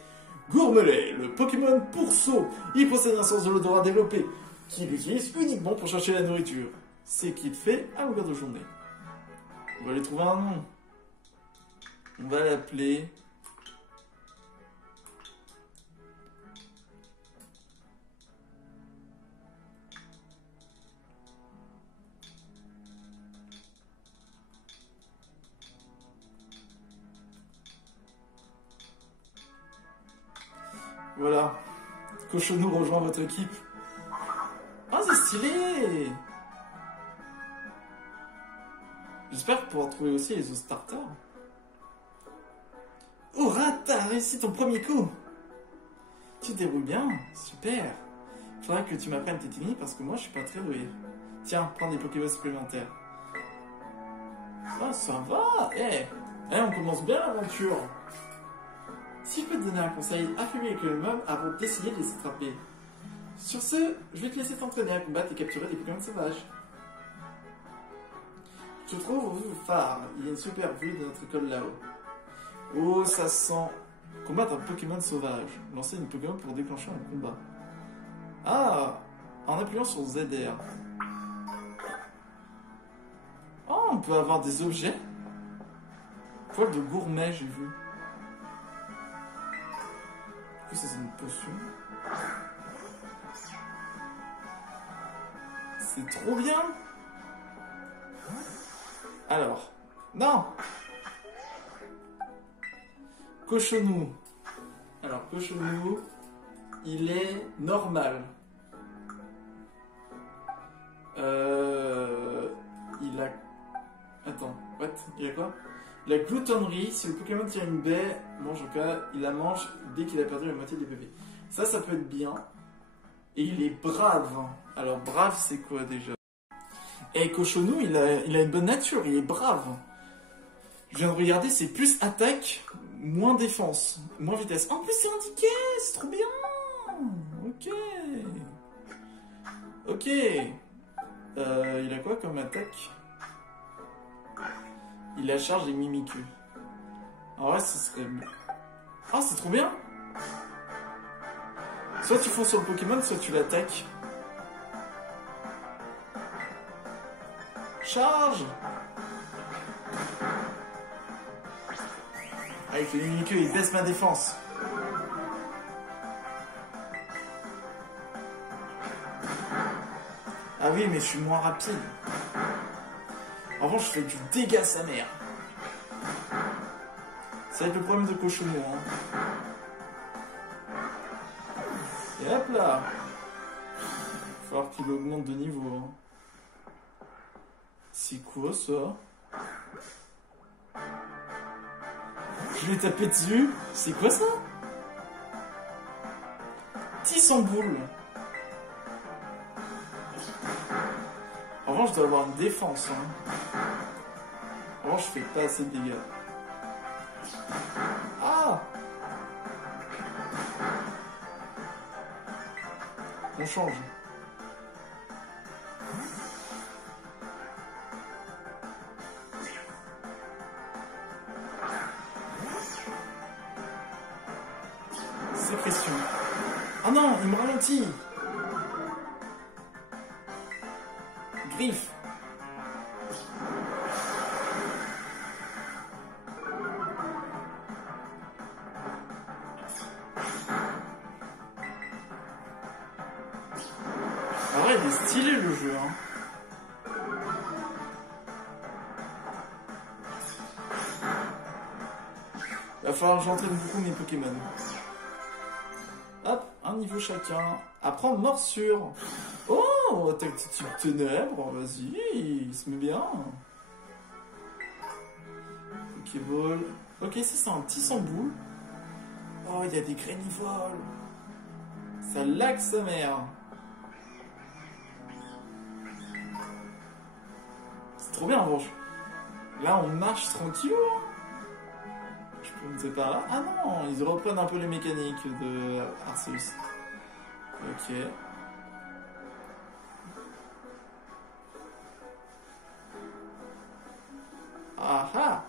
Gourmelet, le Pokémon pourceau. Il possède un sens de l'odorat développé, qu'il utilise uniquement pour chercher la nourriture. C'est qu'il fait à longueur de journée. On va lui trouver un nom. On va l'appeler... Voilà. Cochonou rejoint votre équipe. Ah, c'est stylé! J'espère pouvoir trouver aussi les autres starters. Oh, t'as réussi ton premier coup! Tu te débrouilles bien, super! Faudra que tu m'apprennes tes techniques parce que moi je suis pas très doué. Tiens, prends des Pokéballs supplémentaires. Ah, ça va! On commence bien l'aventure! Si je peux te donner un conseil, affumer avec le mob avant d'essayer de les attraper. Sur ce, je vais te laisser t'entraîner à combattre et capturer des Pokémon sauvages. Je te trouve au phare, il y a une super vue de notre école là-haut. Oh, ça sent... Combattre un Pokémon sauvage. Lancer une Pokémon pour déclencher un combat. Ah, en appuyant sur ZR. on peut avoir des objets. Poil de gourmet, j'ai vu. Du coup, ça, c'est une potion. C'est trop bien. Alors, non. Cochonou. Alors, Cochonou, il est normal. Il a... Attends, what? Il a quoi? La gloutonnerie, si le Pokémon tire une baie, mange en cas, il la mange dès qu'il a perdu la moitié des bébés. Ça peut être bien. Et il est brave. Alors, brave, c'est quoi déjà? Et Cochonou, il a une bonne nature, il est brave. Je viens de regarder, c'est plus attaque, moins défense, moins vitesse. En plus, c'est indiqué, c'est trop bien. Ok. Ok. Il a quoi comme attaque? Il a charge et Mimikyu. En vrai, ce serait... Ah, c'est trop bien. Soit tu fonces sur le Pokémon, soit tu l'attaques. Charge. Avec le Mimikyu, il baisse ma défense. Ah oui, mais je suis moins rapide. En revanche, je fais du dégât sa mère. Ça va être le problème de Cochonou, hein. Et hop là. Il va falloir qu'il augmente de niveau, hein. C'est quoi ça? Je vais taper dessus. C'est quoi ça? Tissamboule. En revanche, je dois avoir une défense, hein. En revanche, je fais pas assez de dégâts. Ah! On change. Sécrétion. Ah non, il me ralentit. Griffe. En vrai, il est stylé le jeu, hein. Il va falloir que j'entraîne beaucoup mes Pokémon. Hop, un niveau chacun. Apprends morsure. Oh, tactique ténèbres, vas-y, il se met bien. Pokéball. Ok, ça c'est un petit samboule. Oh, il y a des grainivoles. Ça lag sa mère. C'est trop bien en revanche. Là, on marche tranquille. Je peux monter par là. Ah non, ils reprennent un peu les mécaniques de Arceus. Ok. Ah ah.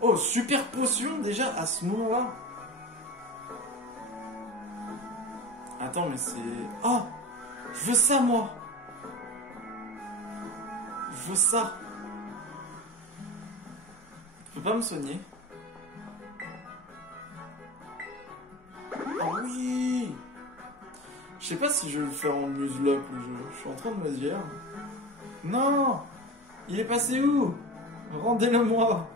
Oh, super potion déjà à ce moment-là. Attends, mais c'est... Oh, je veux ça, moi. Je veux ça. Tu peux pas me soigner? Oh oui. Je sais pas si je vais le faire en Nuzlocke le jeu. Je suis en train de me dire... Non. Il est passé où? Rendez-le moi.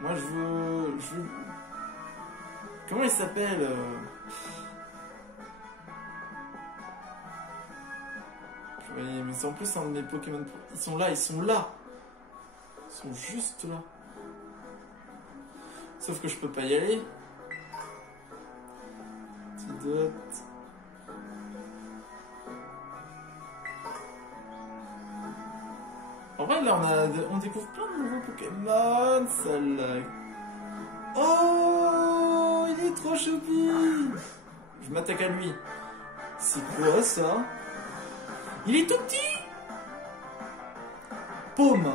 Moi je veux... Comment il s'appelle Oui, mais c'est en plus un de mes Pokémon. Ils sont là, ils sont là. Ils sont juste là. Sauf que je peux pas y aller. Antidote. En vrai, là, on découvre plein de nouveaux Pokémon. Ça lag. Oh, il est trop choupi. Je m'attaque à lui. C'est quoi ça? Il est tout petit. Paume.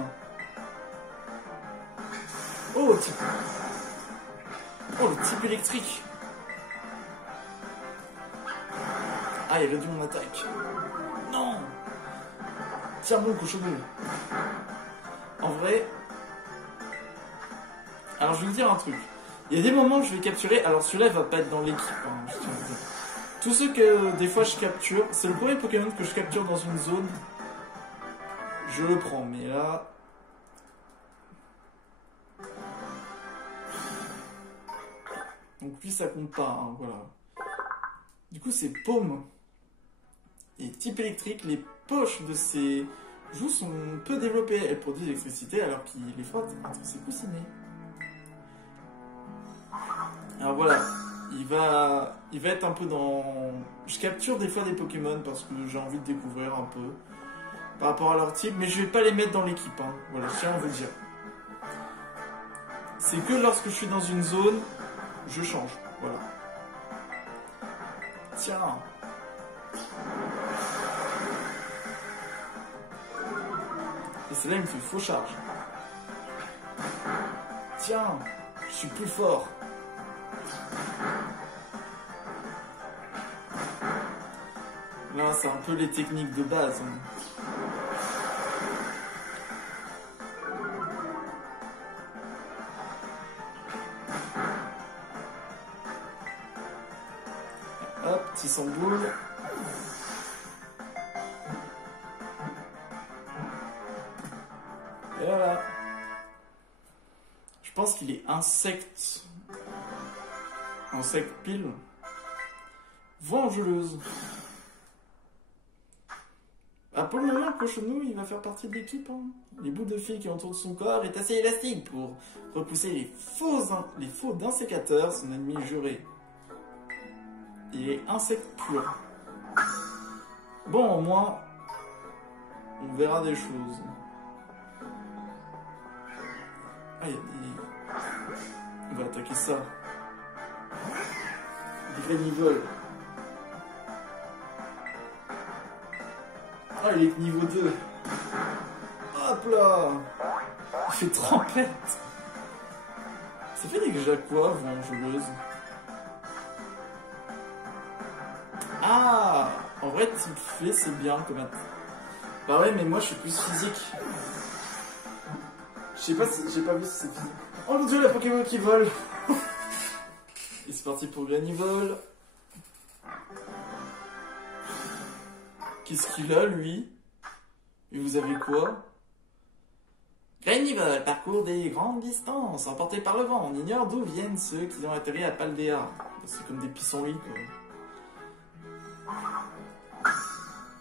Oh, type. Oh, le type électrique. Ah, il réduit mon attaque. Non. Tiens bon, cochonneau. En vrai... Alors, je vais vous dire un truc. Il y a des moments où je vais capturer... Alors, celui-là, il va pas être dans l'équipe. Hein, je tiens à vous dire. Tous ceux que, des fois, je capture... C'est le premier Pokémon que je capture dans une zone. Je le prends, mais là... Donc lui, ça compte pas, hein, voilà. Du coup, c'est paume. Et type électrique, les poches de ces joues sont peu développées. Elles produisent l'électricité alors qu'il est frotte entre ses coussinets. Alors voilà, il va être un peu dans... Je capture des fois des Pokémon parce que j'ai envie de découvrir un peu par rapport à leur type, mais je vais pas les mettre dans l'équipe, hein. Voilà, je tiens à vous le dire. C'est que lorsque je suis dans une zone, je change, voilà. Tiens. Et c'est là il me fait faux charge. Tiens, je suis plus fort. Là, c'est un peu les techniques de base, hein. Hop, petit sans boule. Et voilà. Je pense qu'il est insecte. Insecte pile. Vengeuse. Ah, pour le moment, Cochonou, il va faire partie de l'équipe, hein. Les bouts de fil qui entourent son corps est assez élastique pour repousser les faux d'insécateurs, son ennemi juré. Il est insecte pur. Bon, au moins, on verra des choses. Ah, on va attaquer ça. Grenivol. Ah, il est niveau 2. Hop là. Il fait trempette. Ça fait déjà quoi, vengeuse? Ah, en vrai, type fée, c'est bien comme attaque. Bah ouais, mais moi, je suis plus physique. Je sais pas si j'ai pas vu si c'est physique. Oh mon dieu, la Pokémon qui vole. Et c'est parti pour Grenivol. Qu'est-ce qu'il a, lui? Et vous avez quoi? Grenivol parcourt des grandes distances, emporté par le vent. On ignore d'où viennent ceux qui ont atterri à Paldea. C'est comme des pissenlits, quoi.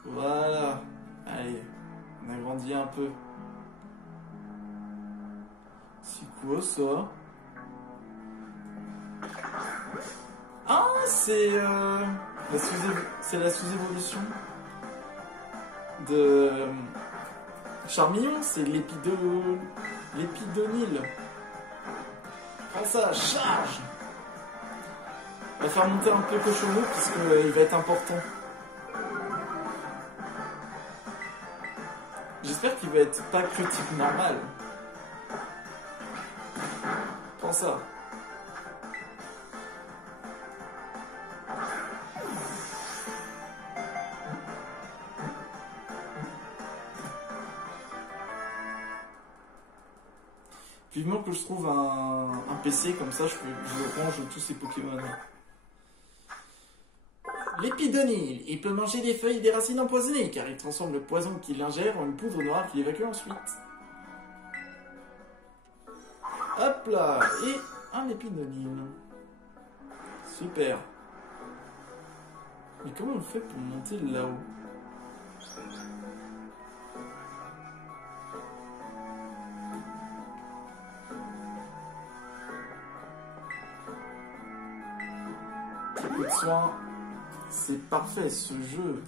Voilà. Allez, on a grandi un peu. C'est quoi ça? Ah, c'est la sous-évolution de Charmillon, c'est l'épidonyle. Prends ça, charge! On va faire monter un peu Cochonou puisqu'il va être important. J'espère qu'il va être pas que type normal. Prends ça. Vivement que je trouve un PC comme ça, je range tous ces Pokémon. L'épidonyle, il peut manger des feuilles et des racines empoisonnées car il transforme le poison qu'il ingère en une poudre noire qu'il évacue ensuite. Hop là, et un épidonyle. Super. Mais comment on fait pour monter là-haut? Peu de soin. C'est parfait ce jeu.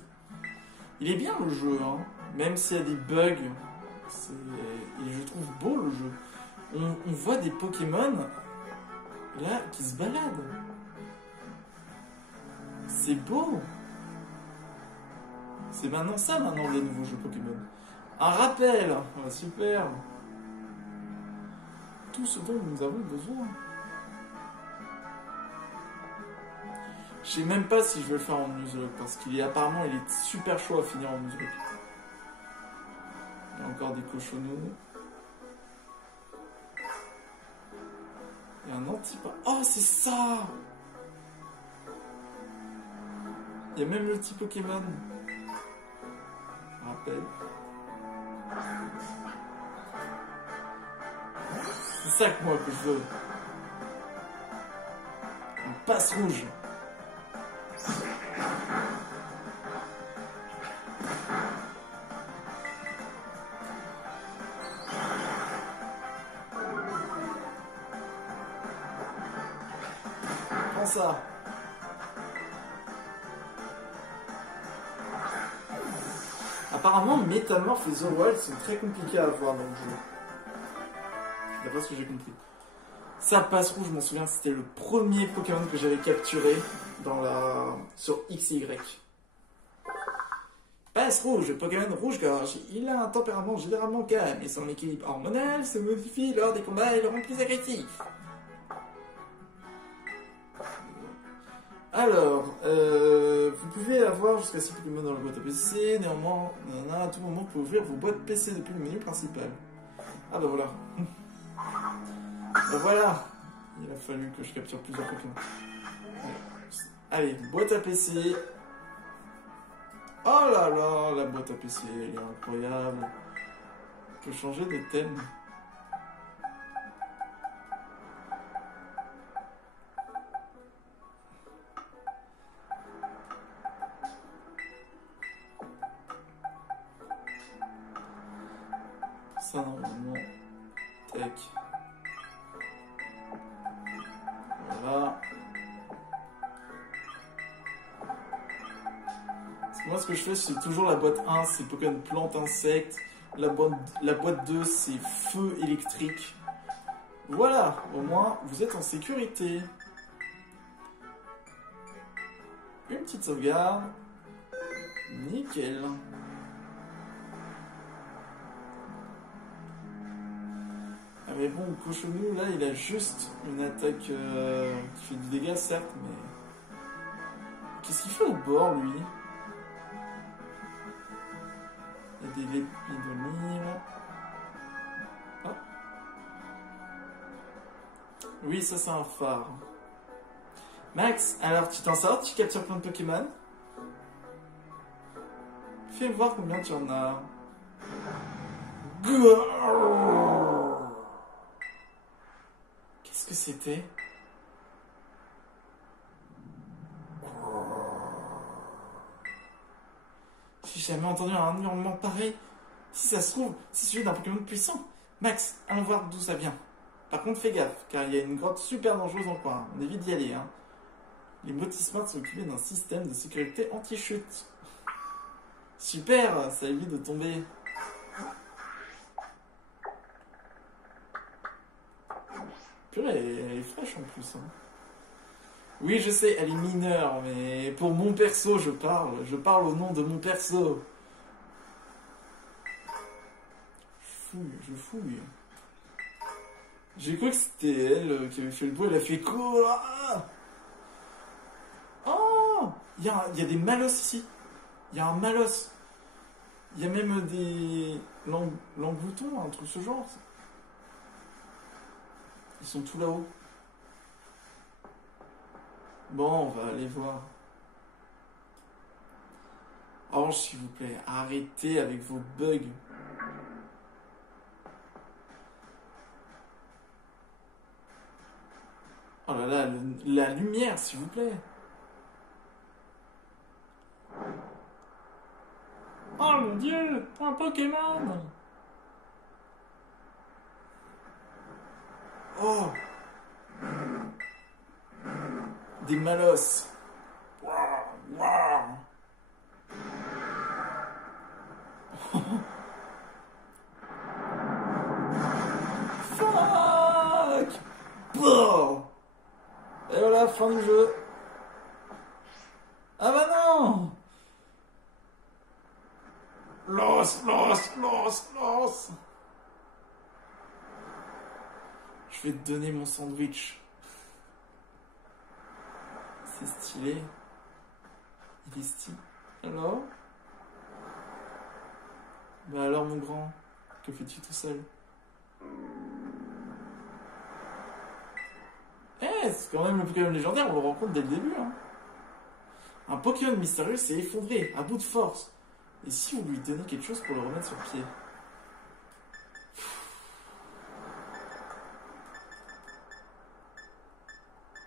Il est bien le jeu, hein. Même s'il y a des bugs. Et je trouve beau le jeu. On voit des Pokémon là qui se baladent. C'est beau. C'est maintenant ça maintenant les nouveaux jeux Pokémon. Un rappel. Oh, super. Tout ce dont nous avons besoin. Je sais même pas si je vais le faire en Nuzlocke parce qu'il est apparemment il est super chaud à finir en Nuzlocke. Il y a encore des cochonneaux. Il y a un antipa. Oh, c'est ça! Il y a même le petit Pokémon. Je rappelle. C'est ça que moi que je veux. Un passe rouge. Prends ça. Apparemment, Metamorph et Zoroark sont très compliqués à avoir dans le jeu. D'après ce que j'ai compris. Ça, passe rouge, je m'en souviens, c'était le premier Pokémon que j'avais capturé sur XY. Passe rouge, Pokémon rouge-gorge. Il a un tempérament généralement calme et son équilibre hormonal se modifie lors des combats et le rend plus agressif. Alors, vous pouvez avoir jusqu'à 6 Pokémon dans la boîte à PC, néanmoins, à tout moment, vous pouvez ouvrir vos boîtes PC depuis le menu principal. Ah bah voilà. Ben voilà, il a fallu que je capture plusieurs Pokémon. Allez, boîte à PC. Oh là là, la boîte à PC, elle est incroyable. Je peux changer de thème. Ça normalement, tac. Voilà. Moi, ce que je fais, c'est toujours la boîte 1, c'est Pokémon plante insecte. La boîte 2, c'est feu électrique. Voilà, au moins, vous êtes en sécurité. Une petite sauvegarde. Nickel. Ah mais bon, Cochonou, là, il a juste une attaque qui fait du dégât, certes, mais... Qu'est-ce qu'il fait au bord, lui? Il y a des lépidolines. Ah. Oui, ça, c'est un phare. Max, alors, tu t'en sors? Tu captures plein de Pokémon? Fais voir combien tu en as. Qu'est-ce que c'était? J'ai jamais entendu un hurlement pareil. Si ça se trouve, c'est celui d'un Pokémon puissant. Max, allons voir d'où ça vient. Par contre, fais gaffe, car il y a une grotte super dangereuse en coin. On évite d'y aller, hein. Les Motismarts sont équipés d'un système de sécurité anti-chute. Super, ça évite de tomber. Purée, elle est fraîche en plus. Hein. Oui, je sais, elle est mineure, mais pour mon perso, je parle au nom de mon perso. Je fouille. J'ai cru que c'était elle qui avait fait le bruit, elle a fait quoi? Oh, il y a des malos ici. Il y a un malos. Il y a même des langloutons, un truc ce genre. Ils sont tout là-haut. Bon, on va aller voir. Oh, s'il vous plaît, arrêtez avec vos bugs. Oh là là, la lumière, s'il vous plaît. Oh mon Dieu, un Pokémon. Oh. Des malos. Fuck. Et voilà, fin du jeu. Ah bah non. Los. Je vais te donner mon sandwich. C'est stylé. Il est stylé. Alors? Bah alors mon grand, que fais-tu tout seul? C'est quand même le Pokémon légendaire, on le rencontre dès le début. Hein. Un Pokémon mystérieux s'est effondré, à bout de force. Et si vous lui donnez quelque chose pour le remettre sur pied?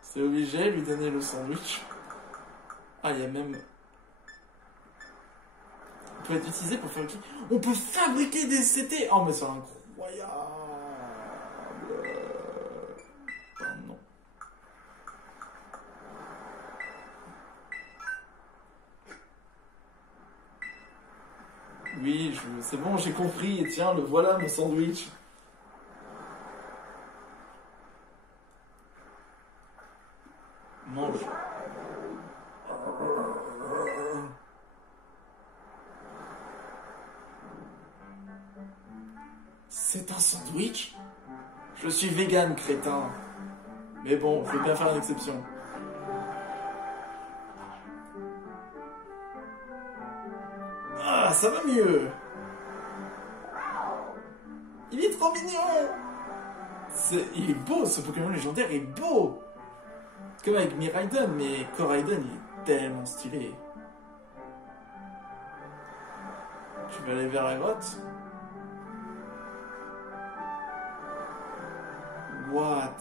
C'est obligé, lui donner le sandwich. Ah, il y a même... On peut être utilisé pour fabriquer... On peut fabriquer des CT. Oh, mais c'est incroyable. Non. Oui, c'est bon, j'ai compris. Et tiens, le voilà, mon sandwich. Mange. C'est un sandwich? Je suis vegan, crétin. Mais bon, je vais bien faire une exception. Ah, ça va mieux. Il est trop mignon. Il est beau, ce Pokémon légendaire est beau. Comme avec Miraidon, mais Koraidon, il est tellement stylé. Je vais aller vers la grotte. What?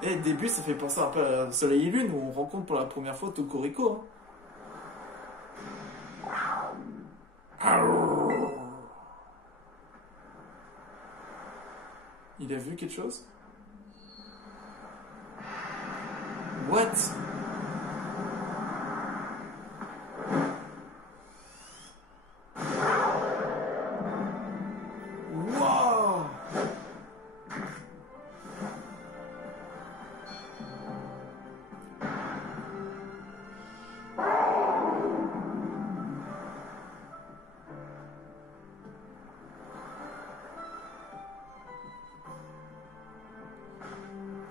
Et le début, ça fait penser un peu à Soleil et Lune, où on rencontre pour la première fois Tokoriko. Hein. Il a vu quelque chose? What? Wow!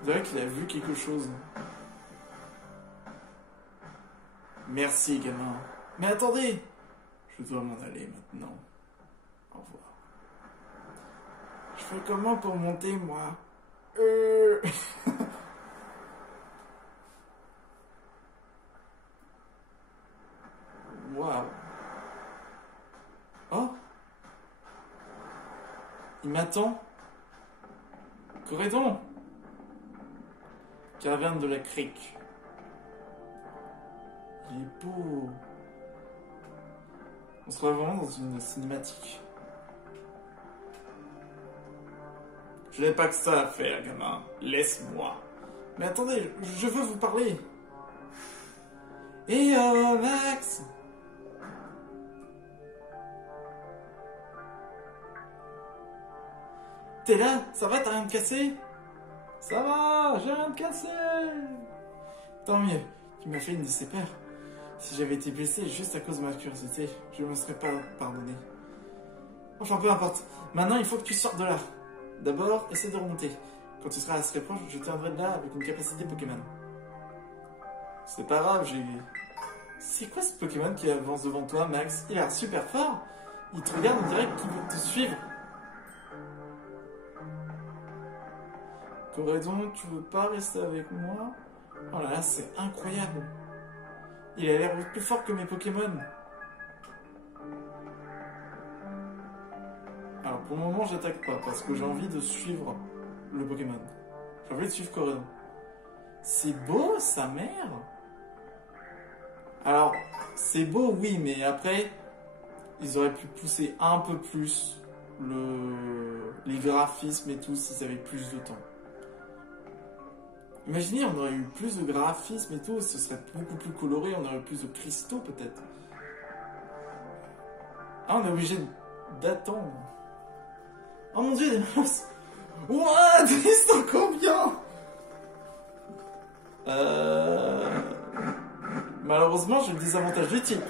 On dirait qu'il a vu quelque chose. Merci, gamin. Mais attendez! Je dois m'en aller maintenant. Au revoir. Je fais comment pour monter, moi? Waouh. Oh! Il m'attend? Corédon! Caverne de la crique. Il est beau. On se retrouve vraiment dans une cinématique. Je n'ai pas que ça à faire, gamin. Laisse-moi. Mais attendez, je veux vous parler. Eh oh, Max! T'es là? Ça va? T'as rien de cassé? Ça va, j'ai rien de cassé. Tant mieux, tu m'as fait une de ses peurs. Si j'avais été blessé juste à cause de ma curiosité, je ne me serais pas pardonné. Enfin, peu importe. Maintenant, il faut que tu sortes de là. D'abord, essaie de remonter. Quand tu seras assez proche, je tiendrai de là avec une capacité Pokémon. C'est pas grave, j'ai... C'est quoi ce Pokémon qui avance devant toi, Max? Il a l'air super fort. Il te regarde, on dirait qu'il veut te suivre. Corédon, tu veux pas rester avec moi? Oh là là, c'est incroyable. Il a l'air plus fort que mes Pokémon. Alors pour le moment, j'attaque pas parce que j'ai envie de suivre le Pokémon. J'ai envie de suivre Corédon. C'est beau, sa mère. Alors, c'est beau, oui, mais après, ils auraient pu pousser un peu plus les graphismes et tout s'ils avaient plus de temps. Imaginez, on aurait eu plus de graphismes et tout, ce serait beaucoup plus coloré, on aurait eu plus de cristaux peut-être. Ah, on est obligé d'attendre. Oh mon dieu, des monstres. What? Ils sont combien? Malheureusement, j'ai le désavantage du type.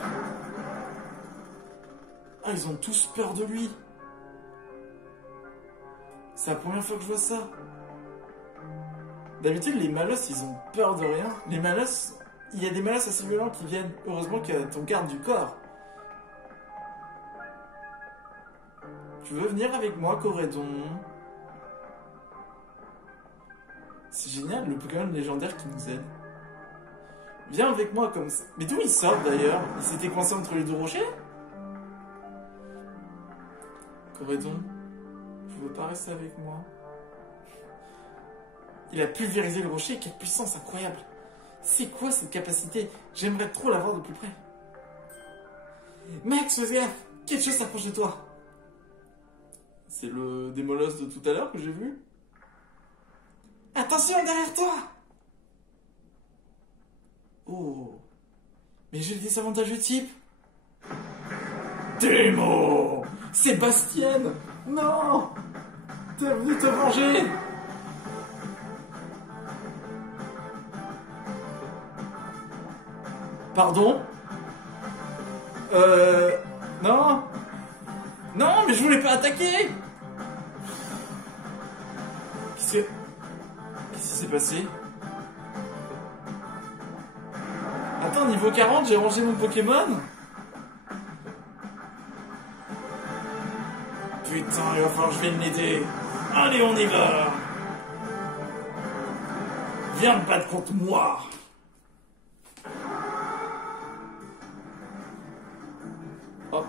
Ah, ils ont tous peur de lui. C'est la première fois que je vois ça. D'habitude, les malosses, ils ont peur de rien. Les malosses, il y a des malosses assez violents qui viennent. Heureusement qu'il y a ton garde du corps. Tu veux venir avec moi, Corédon? C'est génial, le Pokémon légendaire qui nous aide. Viens avec moi comme ça. Mais d'où ils sortent d'ailleurs? Ils s'étaient coincés entre les deux rochers? Corédon, tu veux pas rester avec moi? Il a pulvérisé le rocher, quelle puissance incroyable! C'est quoi cette capacité? J'aimerais trop la voir de plus près. Max, fais gaffe! Quelque chose s'approche de toi! C'est le Démoloss de tout à l'heure que j'ai vu? Attention derrière toi! Oh! Mais j'ai le désavantageux type! Démo! Sébastienne! Non! T'es venu te venger! Pardon? Non? Non, mais je voulais pas attaquer! Qu'est-ce qui s'est passé? Attends, niveau 40, j'ai rangé mon Pokémon? Putain, il va falloir que je vienne l'aider. Allez, on y va! Viens te battre contre moi! Oh,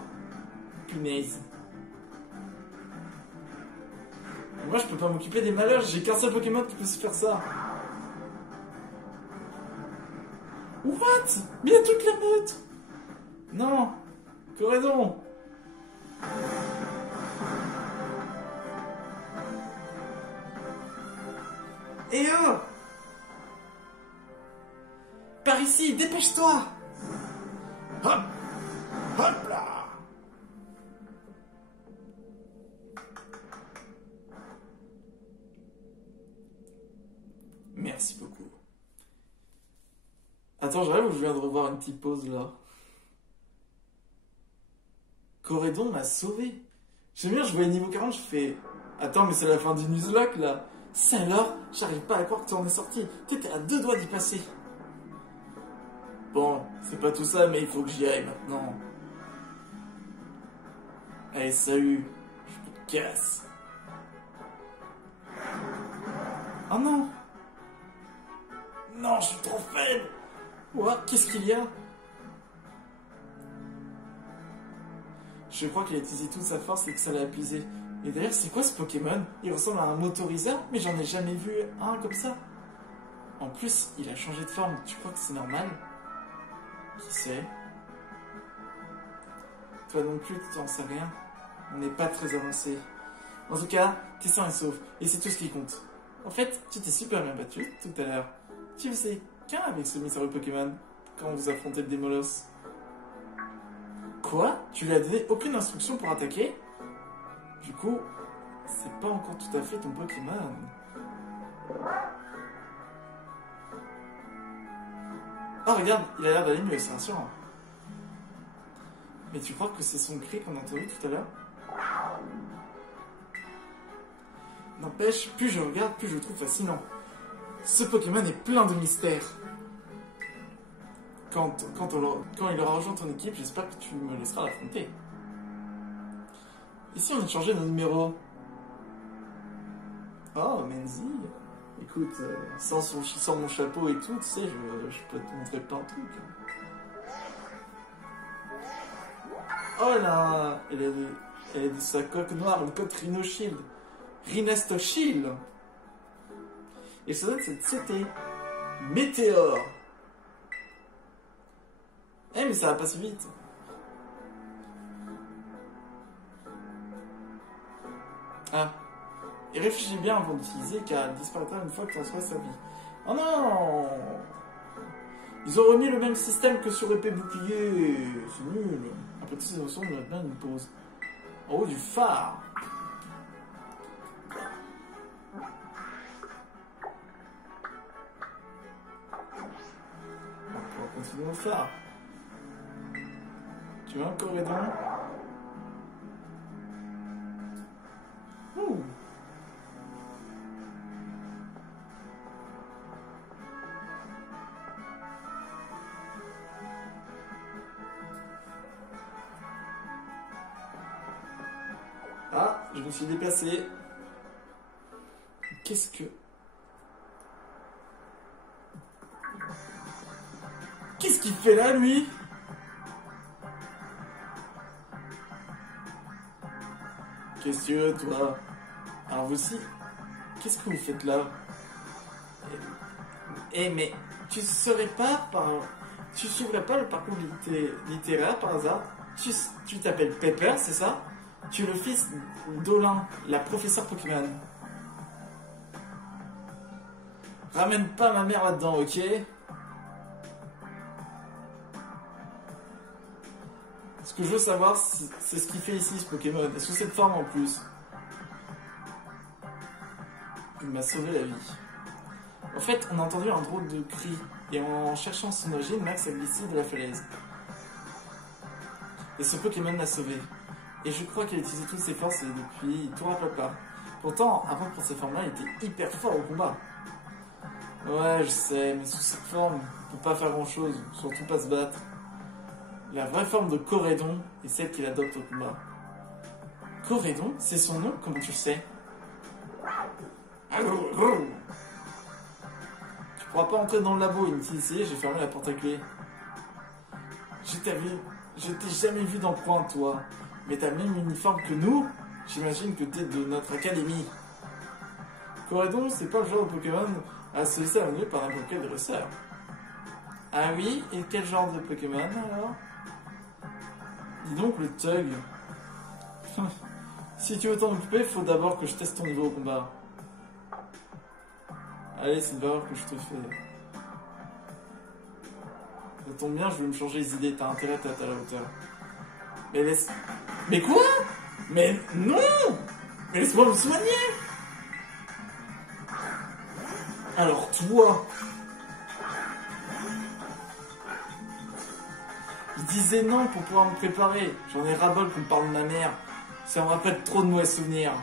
punaise. Moi, je peux pas m'occuper des malheurs, j'ai qu'un seul Pokémon qui peut se faire ça. What? Mais il y a toute la meute! Non! Corédon! Eh oh! Par ici, dépêche-toi! Hop! Hop là! Merci beaucoup. Attends, j'arrive ou je viens de revoir une petite pause là? Corédon m'a sauvé. J'aime bien, je voyais niveau 40, je fais... Attends, mais c'est la fin du Nuzlocke là. C'est alors, j'arrive pas à croire que tu en es sorti. T'étais à 2 doigts d'y passer. Bon, c'est pas tout ça, mais il faut que j'y aille maintenant. Allez, salut. Je me casse. Oh non! Non, je suis trop faible! Ouah, qu'est-ce qu'il y a? Je crois qu'il a utilisé toute sa force et que ça l'a épuisé. Et d'ailleurs, c'est quoi ce Pokémon? Il ressemble à un motoriseur, mais j'en ai jamais vu un comme ça. En plus, il a changé de forme. Tu crois que c'est normal? Qui sait? Toi non plus, tu n'en sais rien. On n'est pas très avancé. En tout cas, t'es sain et sauf. Et c'est tout ce qui compte. En fait, tu t'es super bien battu tout à l'heure. Tu faisais qu'un avec ce mystérieux Pokémon quand vous affrontez le Démoloss. Quoi? Tu lui as donné aucune instruction pour attaquer? Du coup, c'est pas encore tout à fait ton Pokémon. Ah, regarde, il a l'air d'aller mieux, c'est rassurant. Mais tu crois que c'est son cri qu'on a entendu tout à l'heure? N'empêche, plus je regarde, plus je le trouve fascinant. Ce Pokémon est plein de mystères. Quand il aura rejoint ton équipe, j'espère que tu me laisseras l'affronter. Ici, on a changé nos numéros. Oh, Menzi. Écoute, sans mon chapeau et tout, tu sais, je peux te montrer plein de trucs. Oh là, elle a de sa coque noire, une coque Rhino Shield. Rhinesto Shield. Et ça donne cette CT. Météore. Eh, mais ça va pas si vite. Ah. Et réfléchis bien avant d'utiliser, car elle disparaîtra une fois que tu en seras servi. Oh non! Ils ont remis le même système que sur épée bouclier. C'est nul. Après toutes ces émotions, on a bien une pause. En haut du phare. On va continuer au phare. Tu veux encore aider? je me suis déplacé. Qu'est-ce que... Qu'est-ce qu'il fait là, lui? Qu'est-ce que tu veux, toi? Alors vous aussi, qu'est-ce que vous faites là? Eh mais, tu serais pas par... Tu suivrais pas le parcours littéraire par hasard? Tu t'appelles Pepper, c'est ça? Tu es le fils d'Olin, la professeure Pokémon. Ramène pas ma mère là-dedans, ok? Ce que je veux savoir, c'est ce qu'il fait ici, ce Pokémon. Est-ce que cette forme en plus? Il m'a sauvé la vie. En fait, on a entendu un drôle de cri, et en cherchant son origine, Max a glissé de la falaise. Et ce Pokémon l'a sauvé. Et je crois qu'il a utilisé toutes ses forces et depuis, il tourne à papa. Pourtant, avant de prendre cette forme-là, il était hyper fort au combat. Ouais, je sais, mais sous cette forme, il peut pas faire grand-chose, surtout pas se battre. La vraie forme de Corédon est celle qu'il adopte au combat. Corédon, c'est son nom? Comment tu le sais? Tu pourras pas entrer dans le labo, inutile, j'ai fermé la porte à clé. Je t'ai jamais vu dans le coin, toi. Mais t'as le même uniforme que nous? J'imagine que t'es de notre académie. Corédon, c'est pas le genre de Pokémon à se laisser amener par n'importe quel dresseur. Ah oui? Et quel genre de Pokémon, alors? Dis donc, le Tug. Si tu veux t'en occuper, il faut d'abord que je teste ton niveau au combat. Allez, c'est une valeur que je te fais. Ça tombe bien, je vais me changer les idées, t'as intérêt à être à la hauteur. Mais laisse... Mais quoi? Mais non! Mais laisse-moi me soigner! Alors toi... Je disais non pour pouvoir me préparer. J'en ai ras-bol qu'on me parle de ma mère. Ça me rappelle trop de mauvais souvenirs.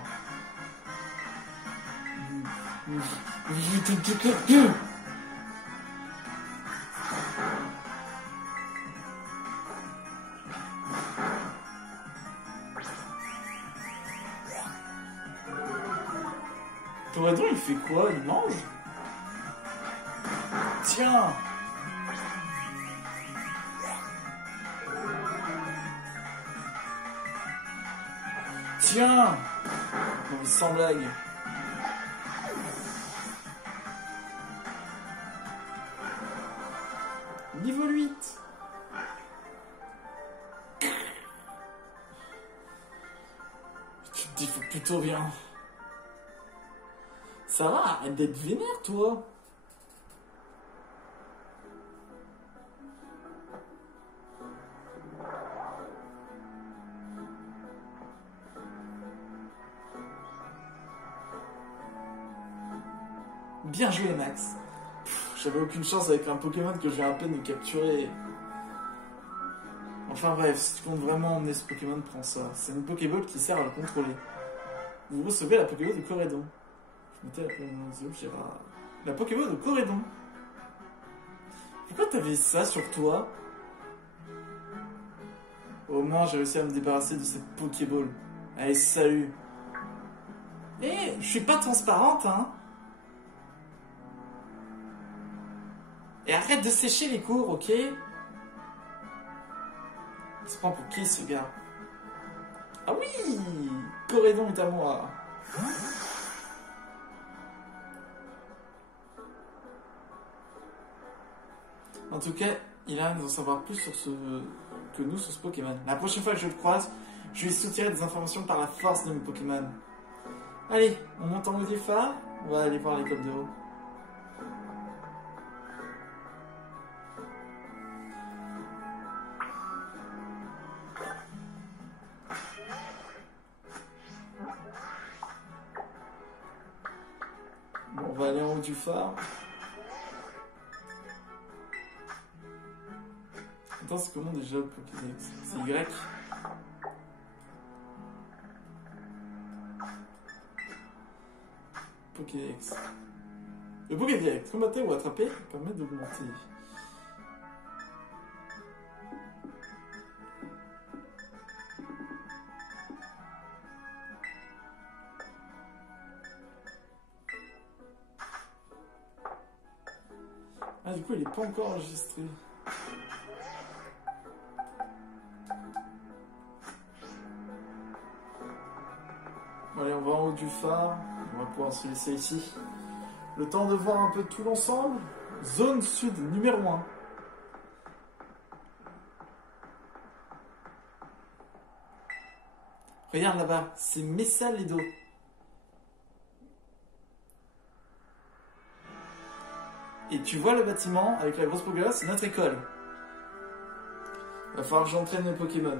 Corédon, il fait quoi? Il mange? Tiens! Tiens! Non mais sans blague. Niveau 8. Tu te dis faut plutôt bien. Ça va, arrête d'être vénère toi. Bien joué Max. J'avais aucune chance avec un Pokémon que j'ai à peine de capturer. Enfin bref, si tu comptes vraiment emmener ce Pokémon, prends ça. C'est une Pokéball qui sert à le contrôler. Vous recevez la Pokéball de Corédon. Je mettais la Pokéball de Corédon. Pourquoi t'avais ça sur toi? Au moins j'ai réussi à me débarrasser de cette Pokéball. Allez, salut. Eh, je suis pas transparente, hein. Et arrête de sécher les cours, ok? Il se prend pour qui ce gars? Ah oui! Corédon est à moi. En tout cas, il a d'en savoir plus sur que nous sur ce Pokémon. La prochaine fois que je le croise, je vais soutirer des informations par la force de mes Pokémon. Allez, on monte en haut du phare, on va aller voir l'école de haut. Bon, on va aller en haut du phare. Attends, c'est comment déjà le Pokédex? C'est Y. Pokédex. Le Pokédex, combattre ou attraper, permet d'augmenter. Ah, du coup, il est pas encore enregistré. Bon, allez, on va en haut du phare. On va pouvoir se laisser ici. Le temps de voir un peu tout l'ensemble. Zone sud numéro 1. Regarde là-bas, c'est Messa Ledo. Et tu vois le bâtiment avec la grosse pogola, c'est notre école. Va falloir que j'entraîne mes Pokémon.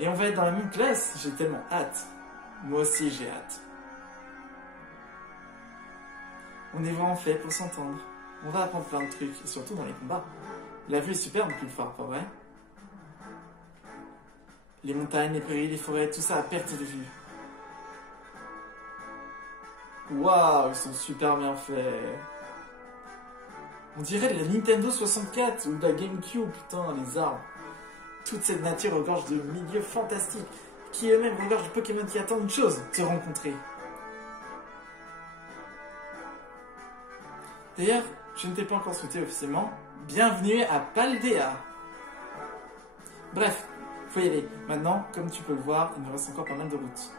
Et on va être dans la même classe, j'ai tellement hâte. Moi aussi j'ai hâte. On est vraiment fait pour s'entendre. On va apprendre plein de trucs, et surtout dans les combats. La vue est superbe depuis le phare, pas vrai? Les montagnes, les prairies, les forêts, tout ça à perte de vue. Waouh, ils sont super bien faits. On dirait de la Nintendo 64 ou de la GameCube, putain, les arbres. Toute cette nature regorge de milieux fantastiques, qui eux-mêmes regorgent de Pokémon qui attendent une chose, se rencontrer. D'ailleurs, je ne t'ai pas encore souhaité officiellement, bienvenue à Paldea. Bref, faut y aller. Maintenant, comme tu peux le voir, il nous reste encore pas mal de routes.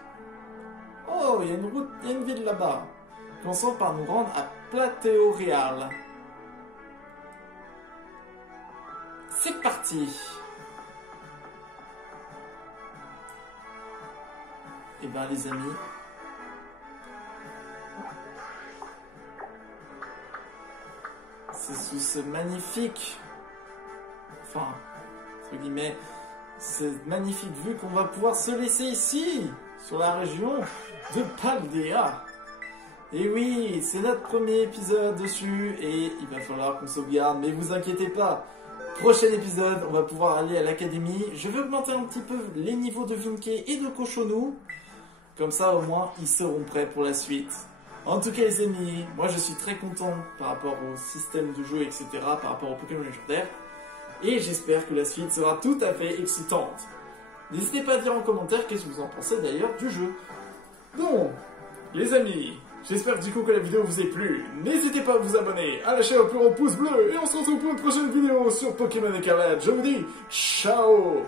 Oh, il y a une route, il y a une ville là-bas. Commençons par nous rendre à Plateauréal. C'est parti. Eh ben les amis, c'est sous ce magnifique, enfin, entre guillemets, cette magnifique vue qu'on va pouvoir se laisser ici, sur la région de Paldea. Et oui, c'est notre premier épisode dessus et il va falloir qu'on sauvegarde, mais vous inquiétez pas. Prochain épisode, on va pouvoir aller à l'académie. Je vais augmenter un petit peu les niveaux de Vinkey et de Cochonou. Comme ça, au moins, ils seront prêts pour la suite. En tout cas, les amis, moi je suis très content par rapport au système de jeu, etc., par rapport au Pokémon légendaire. Et j'espère que la suite sera tout à fait excitante. N'hésitez pas à dire en commentaire qu'est-ce que vous en pensez d'ailleurs du jeu. Bon, les amis, j'espère du coup que la vidéo vous ait plu. N'hésitez pas à vous abonner, à lâcher un plus gros pouce bleu, et on se retrouve pour une prochaine vidéo sur Pokémon Écarlate. Je vous dis, ciao!